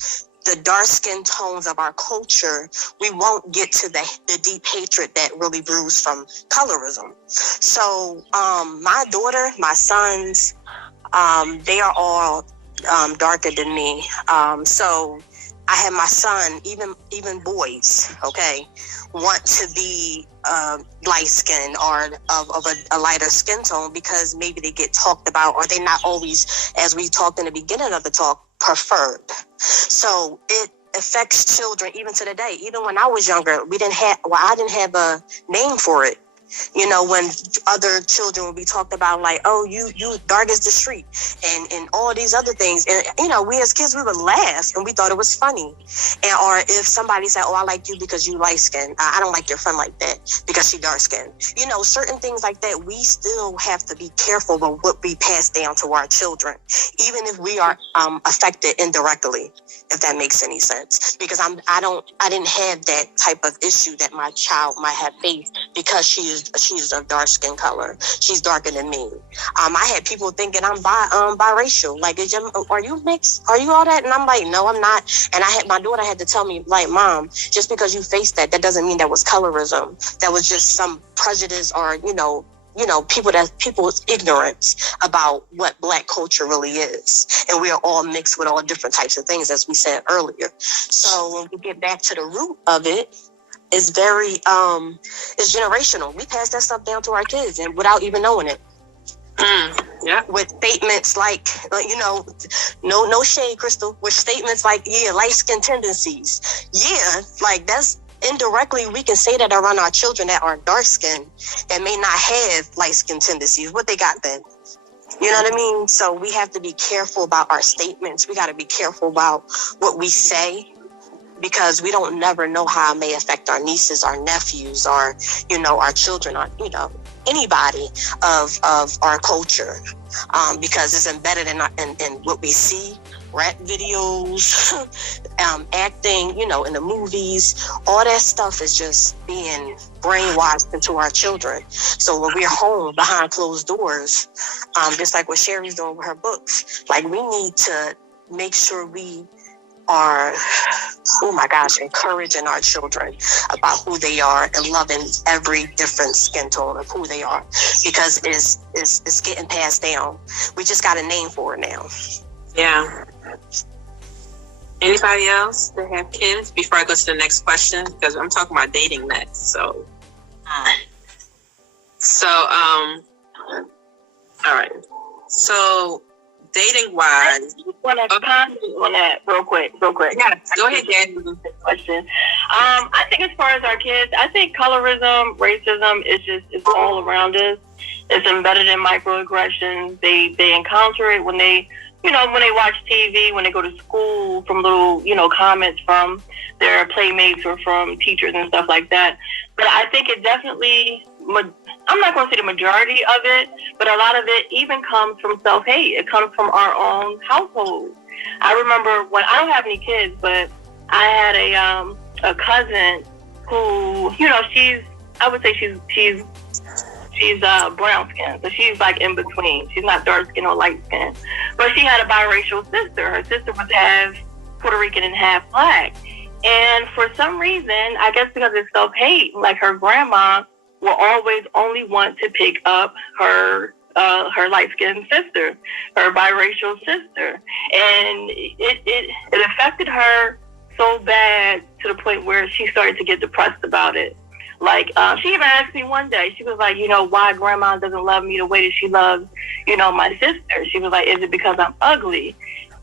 the dark skin tones of our culture, we won't get to the deep hatred that really brews from colorism. So my daughter, my sons, they are all darker than me. So I have my son, even boys, okay, want to be light skin or of a lighter skin tone because maybe they get talked about, or they're not always, as we talked in the beginning of the talk, preferred. So it affects children even to the day. Even when I was younger, I didn't have a name for it. When other children would be talked about, like, oh, you dark as the street, and all these other things. And, we as kids, we would laugh, and we thought it was funny. Or if somebody said, oh, I like you because you light skinned. I don't like your friend like that because she dark skinned. Certain things like that, we still have to be careful of what we pass down to our children, even if we are affected indirectly, if that makes any sense. Because I didn't have that type of issue that my child might have faced because she is she's of dark skin color. She's darker than me. I had people thinking I'm biracial. Like, are you mixed? Are you all that? And I'm like, no, I'm not. And my daughter had to tell me, like, Mom, just because you face that doesn't mean that was colorism. That was just some prejudice or, people's ignorance about what Black culture really is. And we are all mixed with all different types of things, as we said earlier. So when we get back to the root of it, it's very, it's generational. We pass that stuff down to our kids and without even knowing it. Yeah. With statements like, no shade, Crystal, with statements like, light skin tendencies. Yeah, like that's, indirectly, we can say that around our children that are dark skinned that may not have light skin tendencies. What they got then? You know what I mean? So we have to be careful about our statements. We got to be careful about what we say, because we don't never know how it may affect our nieces, our nephews, or, our children, or, anybody of our culture, because it's embedded in what we see. Rap videos, acting, in the movies, all that stuff is just being brainwashed into our children. So when we're home behind closed doors, just like what Sherry's doing with her books, like we need to make sure we are, encouraging our children about who they are and loving every different skin tone of who they are, because it's getting passed down. We just got a name for it now. Yeah. Anybody else that have kids? Before I go to the next question, because I'm talking about dating next. So, all right. So, dating wise, I want to comment on that real quick. Yeah, go ahead, Dan. Question. I think as far as our kids, I think colorism, racism is all around us. It's embedded in microaggressions. They encounter it when they watch TV, when they go to school, from little, comments from their playmates or from teachers and stuff like that. But I think it definitely, I'm not going to say the majority of it, but a lot of it even comes from self-hate. It comes from our own household. I remember when, I don't have any kids, but I had a cousin who, I would say she's brown skin, so she's like in between. She's not dark skin or light skin, but she had a biracial sister. Her sister was half Puerto Rican and half Black, and for some reason, I guess because it's self-hate, like her grandma will always only want to pick up her light-skinned sister, her biracial sister, and it affected her so bad to the point where she started to get depressed about it. Like, she even asked me one day, she was like, why grandma doesn't love me the way that she loves, my sister. She was like, is it because I'm ugly?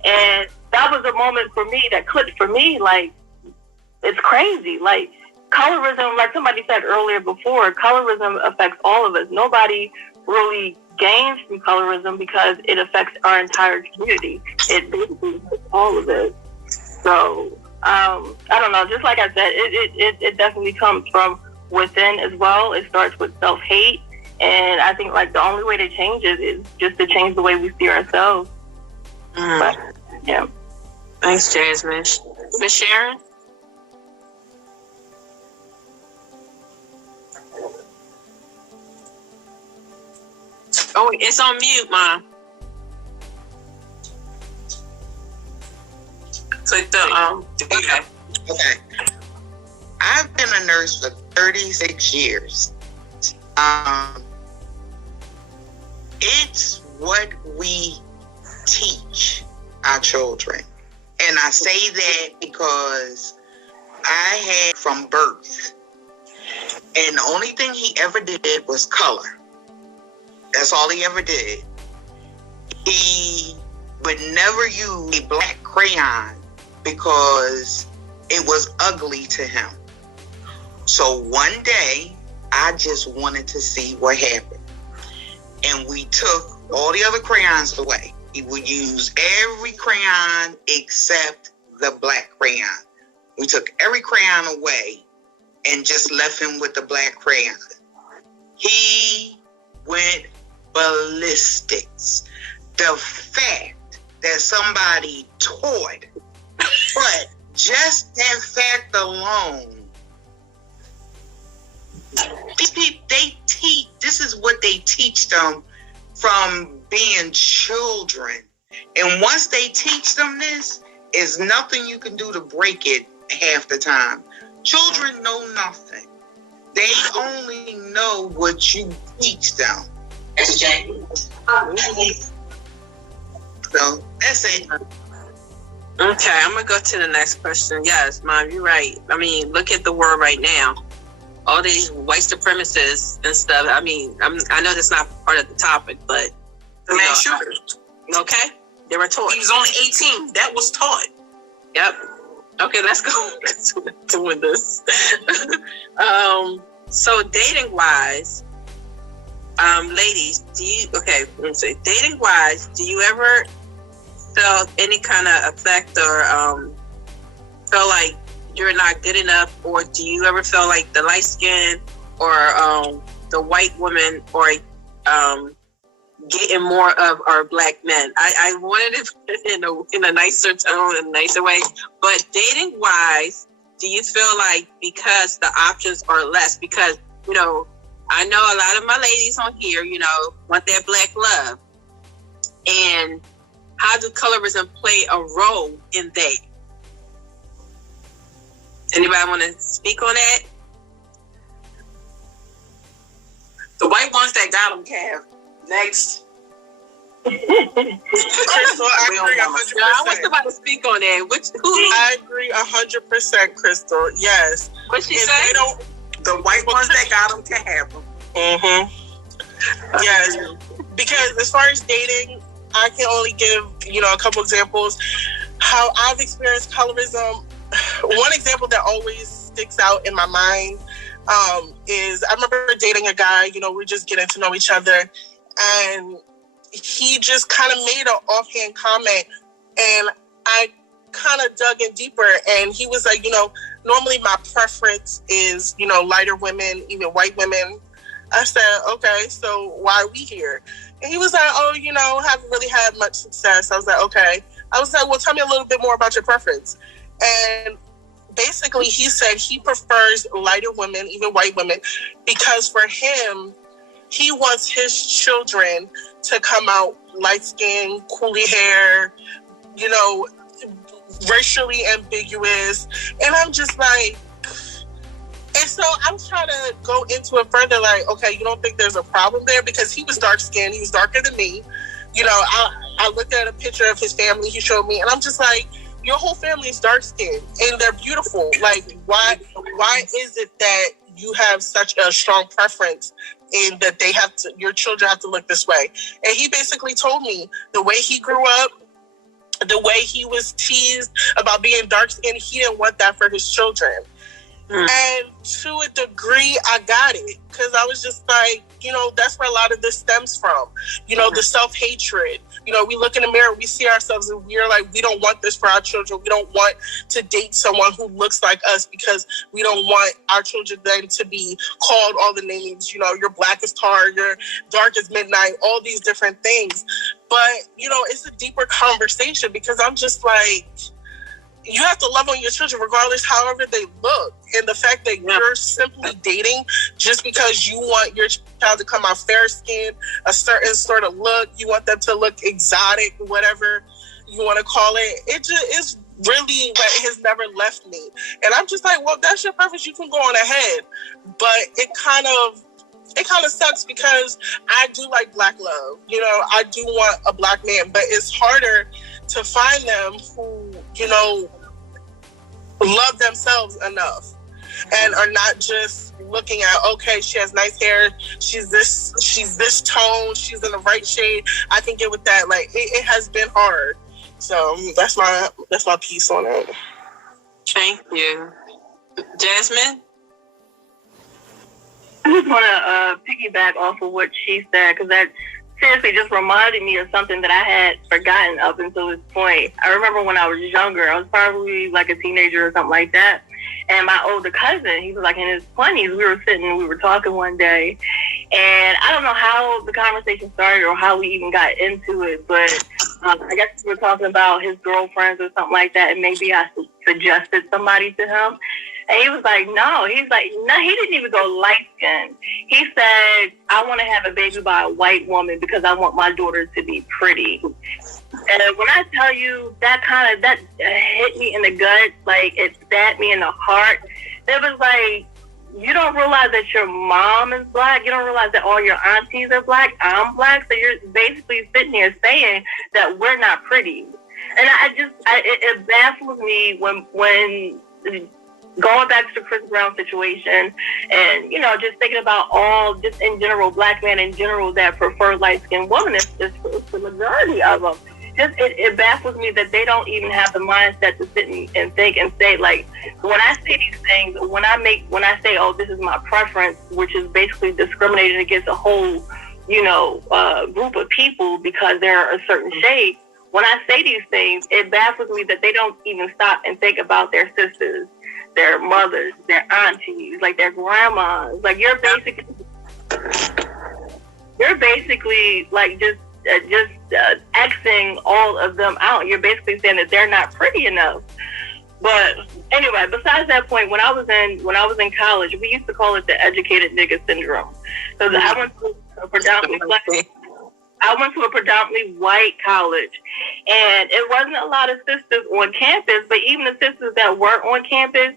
And that was a moment for me that clicked for me, like, it's crazy. Like, colorism, like somebody said earlier before, colorism affects all of us. Nobody really gains from colorism because it affects our entire community. It basically affects all of it. So, I don't know, just like I said, it definitely comes from within as well. It starts with self-hate, and I think like the only way to change it is just to change the way we see ourselves. But, yeah. Thanks, Jasmine. Miss Sharon? Oh, it's on mute, Mom. Click the Okay. I've been a nurse for 36 years. It's what we teach our children. And I say that because I had from birth. And the only thing he ever did was color. That's all he ever did. He would never use a black crayon because it was ugly to him. So one day, I just wanted to see what happened. And we took all the other crayons away. He would use every crayon except the black crayon. We took every crayon away and just left him with the black crayon. He went ballistics. The fact that somebody taught, but just that fact alone, these people, they this is what they teach them from being children. And once they teach them this, there's nothing you can do to break it half the time. Children know nothing. They only know what you teach them. So that's it. Okay, I'm gonna go to the next question. Yes, Mom, you're right. I mean, look at the world right now. All these white supremacists and stuff. I mean, I know that's not part of the topic, but The mass shooter. Okay, they were taught. He was only 18. That was taught. Yep. Okay, let's go to doing this. So dating wise, ladies, let me say, dating wise, do you ever felt any kind of effect or feel like you're not good enough, or do you ever feel like the light skin or the white woman or getting more of our black men? I wanted it in a nicer tone, in a nicer way, but dating wise, do you feel like because the options are less, because, you know, I know a lot of my ladies on here, you know, want that black love, and how do colorism play a role in that? Anybody want to speak on that? The white ones that got them, Cav. Next. Crystal, I agree 100%. I want somebody to speak on that. I agree 100%, Crystal. Yes. What she say? The white ones that got them can have them. Mm-hmm. Yes. Because as far as dating, I can only give, a couple examples. How I've experienced colorism. One example that always sticks out in my mind is I remember dating a guy, we're just getting to know each other, and he just kind of made an offhand comment, and I kind of dug in deeper, and he was like, normally my preference is, lighter women, even white women. I said, okay, so why are we here? And he was like, haven't really had much success. I was like, okay. I was like, well, tell me a little bit more about your preference. And basically he said he prefers lighter women, even white women, because for him, he wants his children to come out light-skinned, coolie hair, racially ambiguous. And I'm just like, and so I'm trying to go into it further, like, okay, you don't think there's a problem there? Because he was dark-skinned, he was darker than me. I looked at a picture of his family he showed me, and I'm just like, your whole family is dark-skinned, and they're beautiful. Like, why is it that you have such a strong preference in that your children have to look this way? And he basically told me the way he grew up, the way he was teased about being dark-skinned, he didn't want that for his children. And to a degree, I got it, because I was just like, that's where a lot of this stems from. The self-hatred. We look in the mirror, we see ourselves, and we're like, we don't want this for our children. We don't want to date someone who looks like us, because we don't want our children then to be called all the names. You're black as tar, you're dark as midnight, all these different things. But, it's a deeper conversation, because I'm just like, you have to love on your children regardless however they look. And the fact that you're simply dating just because you want your child to come out fair-skinned, a certain sort of look, you want them to look exotic, whatever you want to call it, it just is really what has never left me. And I'm just like, well, that's your preference, you can go on ahead. But it kind of sucks, because I do like black love. I do want a black man, but it's harder to find them who, love themselves enough and are not just looking at, okay, she has nice hair, she's this tone, she's in the right shade, I can get with that. Like, it has been hard. So that's my piece on it. Thank you. Jasmine? I just want to piggyback off of what she said, because that seriously just reminded me of something that I had forgotten up until this point. I remember when I was younger, I was probably like a teenager or something like that, and my older cousin, he was like in his 20s, we were talking one day, and I don't know how the conversation started or how we even got into it, but I guess we were talking about his girlfriends or something like that, and maybe I suggested somebody to him. And he was like, no. He's like, no, he didn't even go light skin. He said, I want to have a baby by a white woman because I want my daughter to be pretty. And when I tell you that hit me in the gut, like it stabbed me in the heart. It was like, you don't realize that your mom is black. You don't realize that all your aunties are black. I'm black. So you're basically sitting here saying that we're not pretty. And it baffles me when going back to the Chris Brown situation and, you know, just thinking about all, just in general, black men in general that prefer light-skinned women. It's the majority of them. It baffles me that they don't even have the mindset to sit and think and say, like, when I say these things, when I say, oh, this is my preference, which is basically discriminating against a whole, you know, group of people because they're a certain shade. When I say these things, it baffles me that they don't even stop and think about their sisters, their mothers, their aunties, like their grandmas. Like you're basically like just Xing all of them out. You're basically saying that they're not pretty enough. But anyway, besides that point, when I was in college, we used to call it the educated nigga syndrome because I went to a predominantly white college, and it wasn't a lot of sisters on campus. But even the sisters that were on campus,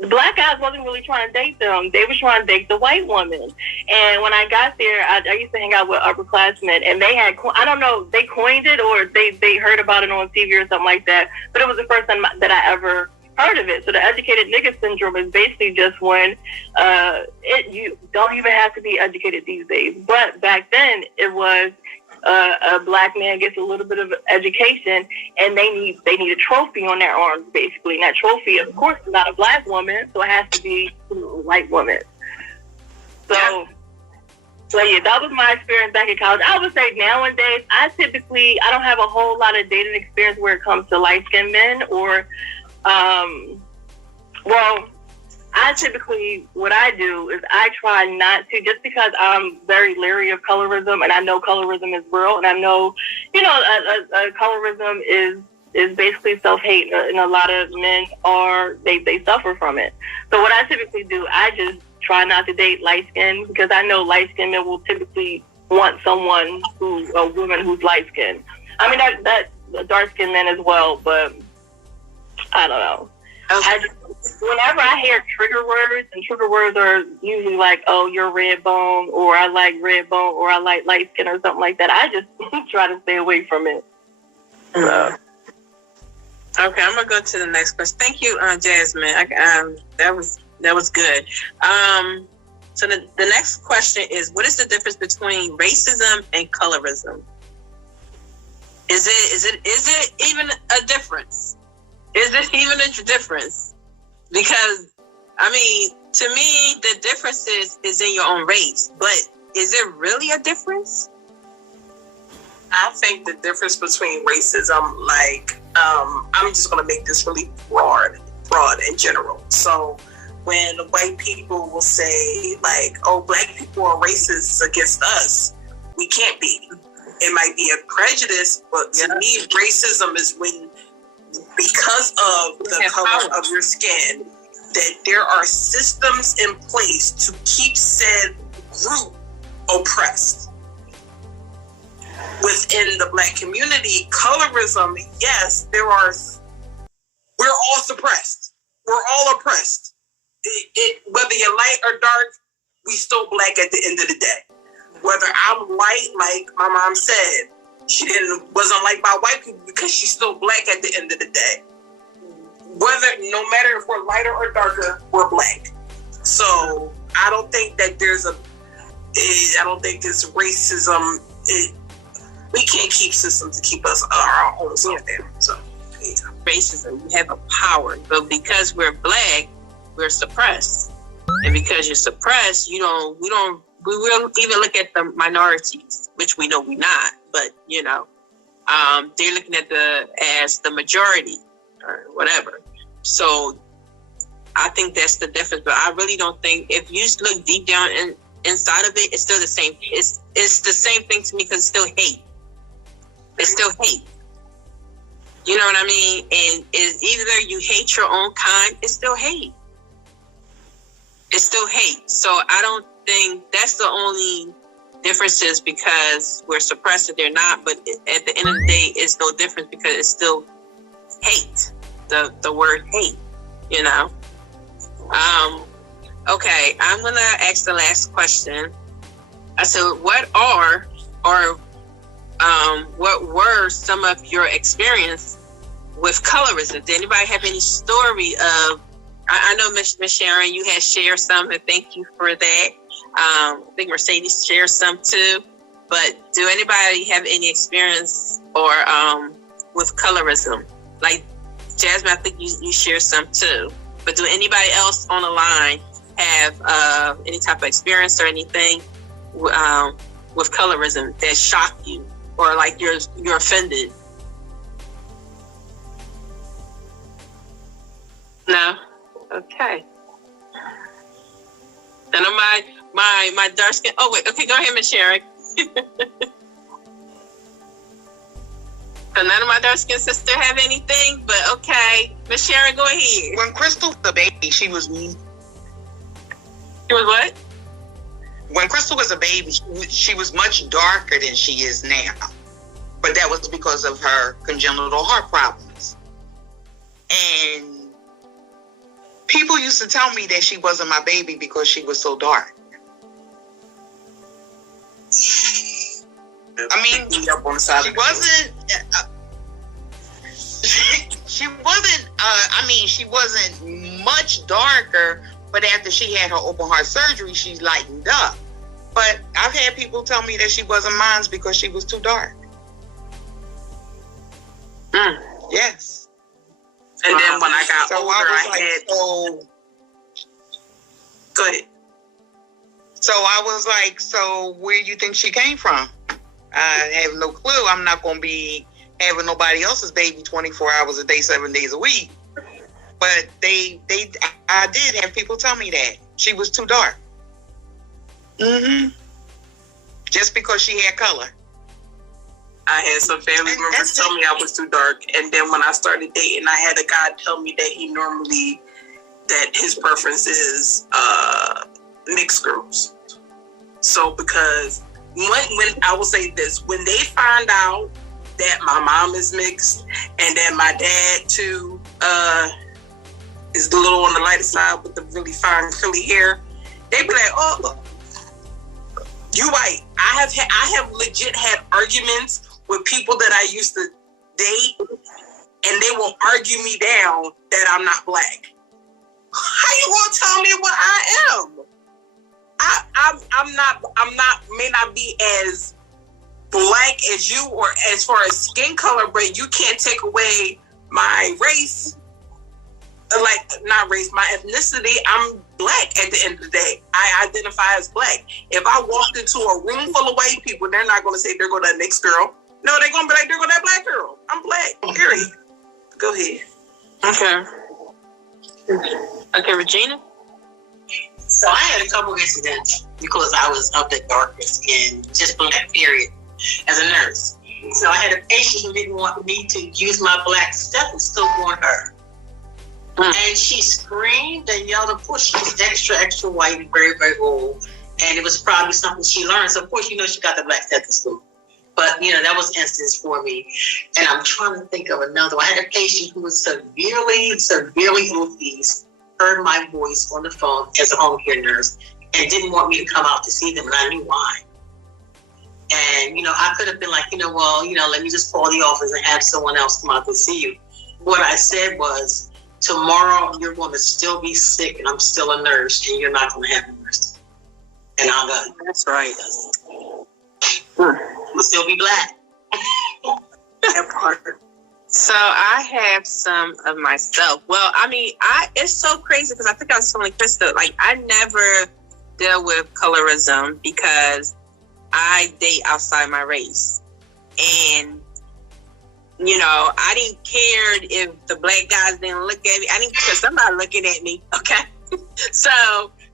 the black guys wasn't really trying to date them. They were trying to date the white woman. And when I got there, I used to hang out with upperclassmen, and they had, I don't know, they coined it or they heard about it on TV or something like that. But it was the first time that I ever heard of it. So the educated nigga syndrome is basically just when you don't even have to be educated these days. But back then, it was a black man gets a little bit of education and they need a trophy on their arms, basically. And that trophy, of course, is not a black woman, so it has to be a white woman. So yeah, that was my experience back in college. I would say nowadays, I don't have a whole lot of dating experience where it comes to light-skinned men or, I typically, what I do is I try not to, just because I'm very leery of colorism and I know colorism is real and I know, you know, colorism is basically self-hate and a lot of men they suffer from it. So what I typically do, I just try not to date light-skinned because I know light-skinned men will typically want a woman who's light-skinned. I mean, that dark-skinned men as well, but I don't know. Okay. Whenever I hear trigger words, and trigger words are usually like, oh, you're red bone, or I like red bone, or I like light skin, or something like that, I just try to stay away from it. So. Okay, I'm gonna go to the next question. Thank you, Jasmine. That was good. So the next question is, what is the difference between racism and colorism? Is it even a difference? Is it even a difference? Because, I mean, to me, the difference is in your own race. But is it really a difference? I think the difference between racism, like, I'm just going to make this really broad in general. So when white people will say, like, oh, black people are racist against us, we can't be. It might be a prejudice, but to me, racism is when, because of the color of your skin, that there are systems in place to keep said group oppressed. Within the black community, colorism, yes, we're all suppressed. We're all oppressed. Whether you're light or dark, we still black at the end of the day. Whether I'm white, like my mom said, she wasn't liked by white people because she's still black at the end of the day. No matter if we're lighter or darker, we're black. So I don't think that I don't think it's racism. We can't keep systems to keep us our own self down. So yeah. Racism, you have a power, but because we're black, we're suppressed, and because you're suppressed, we don't even look at the minorities, which we know we're not, but you know, they're looking at as the majority or whatever. So I think that's the difference. But I really don't think, if you look deep down inside of it, it's still the same. It's the same thing to me, because it's still hate. It's still hate. You know what I mean? And it's either you hate your own kind, it's still hate. it's still hate. So I don't think that's the only differences because we're suppressed and they're not. But at the end of the day, it's no difference because it's still hate. The word hate, you know. Okay, I'm gonna ask the last question. I said, what were some of your experience with colorism? Did anybody have any story of? I know Miss Sharon, you had shared some, and thank you for that. I think Mercedes shared some too. But do anybody have any experience or with colorism? Like Jasmine, I think you shared some too. But do anybody else on the line have any type of experience or anything with colorism that shocked you, or like you're offended? No. Okay. None of my dark skin. Oh wait. Okay, go ahead, Miss Sharon. So none of my dark skin sisters have anything, but okay, Miss Sharon, go ahead. When Crystal was a baby, she was mean. She was what? When Crystal was a baby, she was much darker than she is now. But that was because of her congenital heart problems. And people used to tell me that she wasn't my baby because she was so dark. I mean, she wasn't. She wasn't. I mean, she wasn't much darker. But after she had her open heart surgery, she lightened up. But I've had people tell me that she wasn't mine because she was too dark. Yes. And then when I got older, I had. Go ahead. So I was like, so where do you think she came from? I have no clue. I'm not going to be having nobody else's baby 24 hours a day, 7 days a week. But I did have people tell me that she was too dark. Just because she had color. I had some family members tell me I was too dark, and then when I started dating, I had a guy tell me that his preference is mixed girls. So because when I will say this, when they find out that my mom is mixed and that my dad too is a little on the lighter side with the really fine curly hair, they be like, "Oh, look, you white." I have legit had arguments with people that I used to date, and they will argue me down that I'm not black. How you gonna tell me what I am? May not be as black as you or as far as skin color, but you can't take away my race. Like, not race, my ethnicity. I'm black at the end of the day. I identify as black. If I walked into a room full of white people, they're not going to say they're going to that mixed girl. No, they're going to be like, they're going to that black girl. I'm black, period. Go ahead. Okay, Regina? So I had a couple incidents because I was of the darker skin, just black, period, as a nurse. So I had a patient who didn't want me to use my black stethoscope on her. And she screamed and yelled. Of course, she was extra white and very, very old. And it was probably something she learned. So, of course, she got the black stethoscope. But, that was an instance for me. And I'm trying to think of another one. I had a patient who was severely obese, heard my voice on the phone as a home care nurse, and didn't want me to come out to see them. And I knew why. And, I could have been like, let me just call the office and have someone else come out to see you. What I said was, tomorrow you're going to still be sick and I'm still a nurse and you're not going to have a nurse. And I'm going. That's right. We'll still be black. That part. So I have some of myself. Well, I mean, it's so crazy because I think I was telling Krista, like, I never deal with colorism because I date outside my race. And I didn't care if the black guys didn't look at me. I didn't care somebody looking at me. Okay. So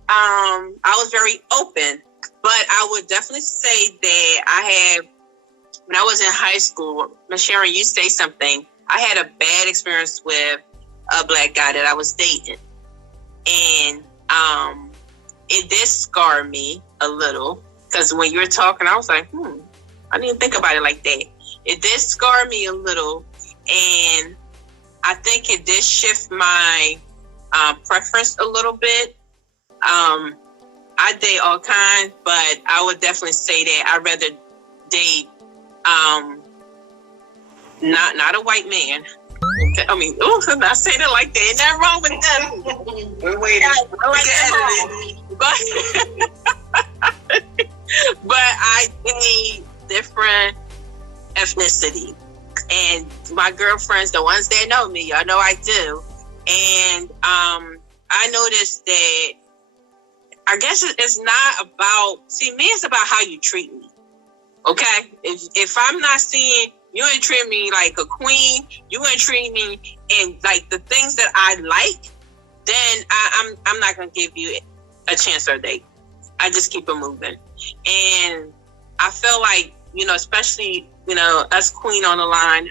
I was very open, but I would definitely say that when I was in high school, Ms. Sharon, you say something. I had a bad experience with a black guy that I was dating. And it did scar me a little, because when you were talking, I was like, I didn't think about it like that. It did scar me a little, and I think it did shift my preference a little bit. I date all kinds, but I would definitely say that I'd rather date not a white man. I mean, I'm not saying it like that. Ain't nothing wrong with that. We're waiting. But I date different ethnicity. And my girlfriends, the ones that know me, y'all know I do. And I noticed that I guess it's not about, see, me, it's about how you treat me. Okay? If I'm not seeing, you ain't treat me like a queen, you ain't treat me in like the things that I like, then I'm not going to give you a chance or a date. I just keep it moving. And I feel like, especially, us queen on the line,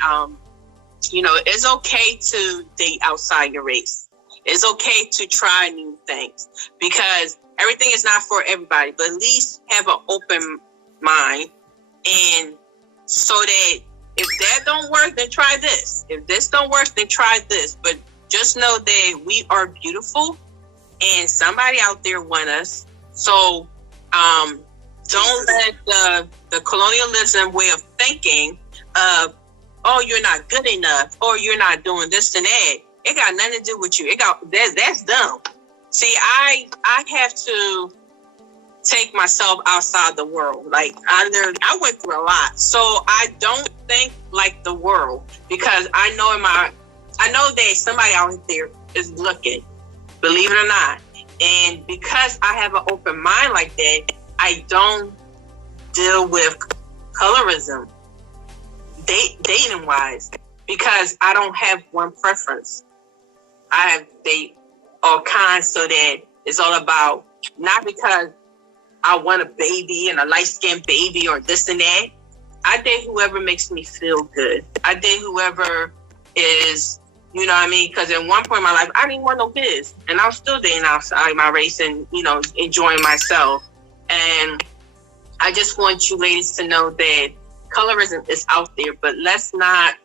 it's okay to date outside your race. It's okay to try new things because everything is not for everybody, but at least have an open mind. And so that if that don't work, then try this. If this don't work, then try this. But just know that we are beautiful and somebody out there want us. So don't let the colonialism way of thinking of, oh, you're not good enough, or you're not doing this and that. It got nothing to do with you. That's dumb. See, I have to take myself outside the world. Like I went through a lot, so I don't think like the world because I know that somebody out there is looking, believe it or not. And because I have an open mind like that, I don't deal with colorism dating wise because I don't have one preference. I date all kinds, so that it's all about not because I want a baby and a light-skinned baby or this and that. I date whoever makes me feel good. I date whoever is, you know what I mean? Because at one point in my life, I didn't want no biz. And I was still dating outside my race and, enjoying myself. And I just want you ladies to know that colorism is out there, but let's not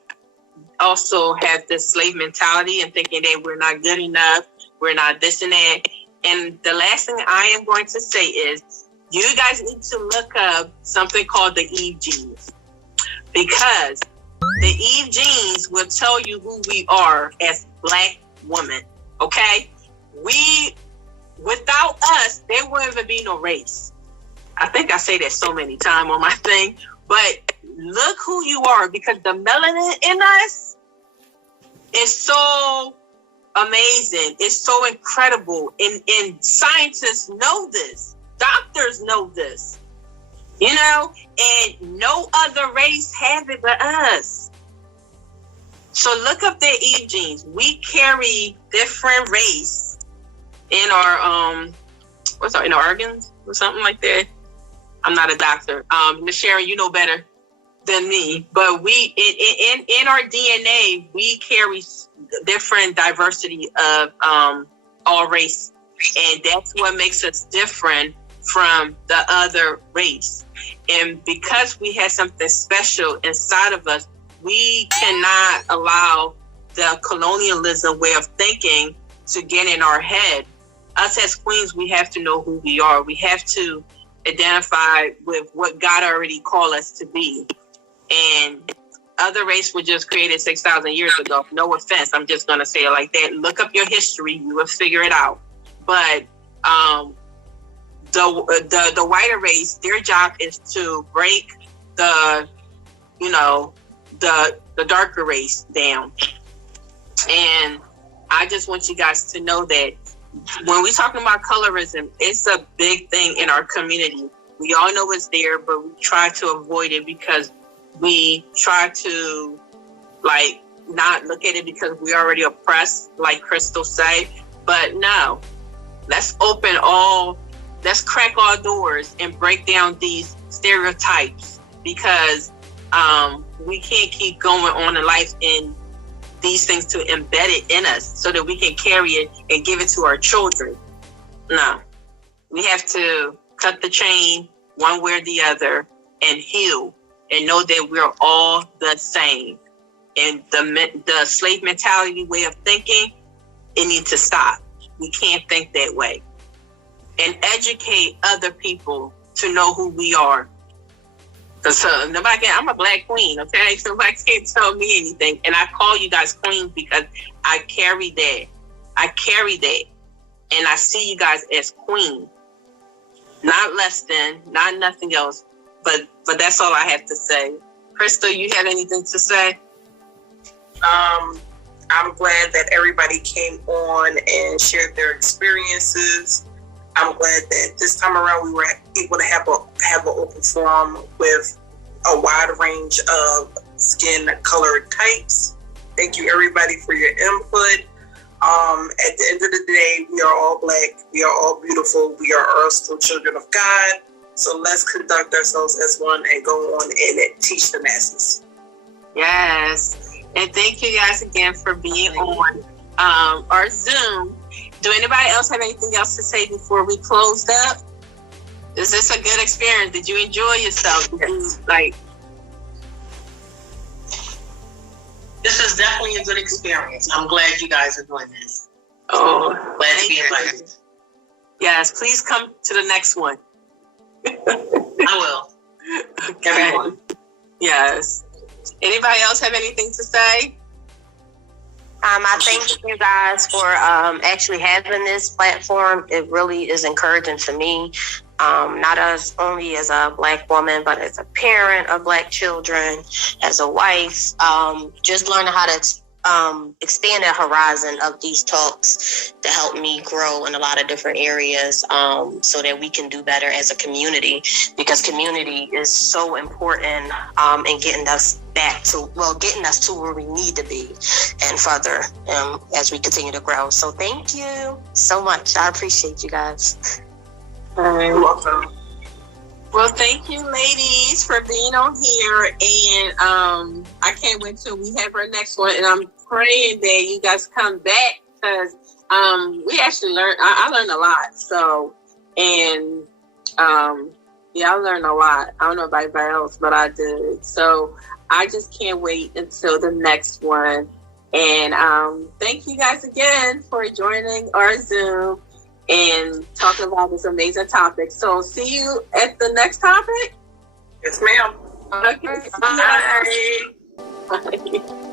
also have this slave mentality and thinking that we're not good enough, we're not this and that. And the last thing I am going to say is you guys need to look up something called the Eve genes, because the Eve genes will tell you who we are as Black women. Okay, without us, there wouldn't even be no race. I think I say that so many times on my thing, but look who you are, because the melanin in us is so amazing. It's so incredible. And scientists know this. Doctors know this. And no other race has it but us. So look up their Eve genes. We carry different race in our in our organs or something like that. I'm not a doctor. Miss Sharon, you know better than me, but we in our DNA we carry different diversity of all race, and that's what makes us different from the other race. And because we have something special inside of us, we cannot allow the colonialism way of thinking to get in our head. Us as queens, we have to know who we are. We have to identify with what God already called us to be. And other race were just created 6,000 years ago. No offense, I'm just going to say it like that. Look up your history, you will figure it out. But the whiter race, their job is to break the darker race down. And I just want you guys to know that when we're talking about colorism, it's a big thing in our community. We all know it's there, but we try to avoid it because we try to not look at it because we're already oppressed, like Crystal said. But no, let's crack all doors and break down these stereotypes, because we can't keep going on in life in these things to embed it in us so that we can carry it and give it to our children. No, We have to cut the chain one way or the other and heal and know that we're all the same. And the slave mentality way of thinking, it needs to stop. We can't think that way. And educate other people to know who we are. Because I'm a black queen, okay? Nobody can't tell me anything. And I call you guys queens because I carry that. And I see you guys as queens. Not less than, not nothing else. But that's all I have to say. Crystal, you have anything to say? I'm glad that everybody came on and shared their experiences. I'm glad that this time around we were able to have an open forum with a wide range of skin color types. Thank you everybody for your input. At the end of the day, we are all black. We are all beautiful. We are all still children of God. So let's conduct ourselves as one and go on and teach the masses. Yes. And thank you guys again for being on our Zoom. Do anybody else have anything else to say before we closed up? Is this a good experience? Did you enjoy yourself? This is definitely a good experience. I'm glad you guys are doing this. Oh, glad to be invited. Yes, please come to the next one. I will. Okay. Everyone. Yes. Anybody else have anything to say? I thank you guys for actually having this platform. It really is encouraging to me, not as only as a black woman, but as a parent of black children, as a wife, just learning how to expand the horizon of these talks to help me grow in a lot of different areas, so that we can do better as a community, because community is so important in getting us getting us to where we need to be and further as we continue to grow. So thank you so much. I appreciate you guys. You're welcome. Well, thank you, ladies, for being on here, and I can't wait till we have our next one. And I'm praying that you guys come back, because we actually learned. I learned a lot. So, and I learned a lot. I don't know about anybody else, but I did. So I just can't wait until the next one. And thank you guys again for joining our Zoom and talking about this amazing topic. So see you at the next topic. Yes, ma'am. Okay. Bye. Bye.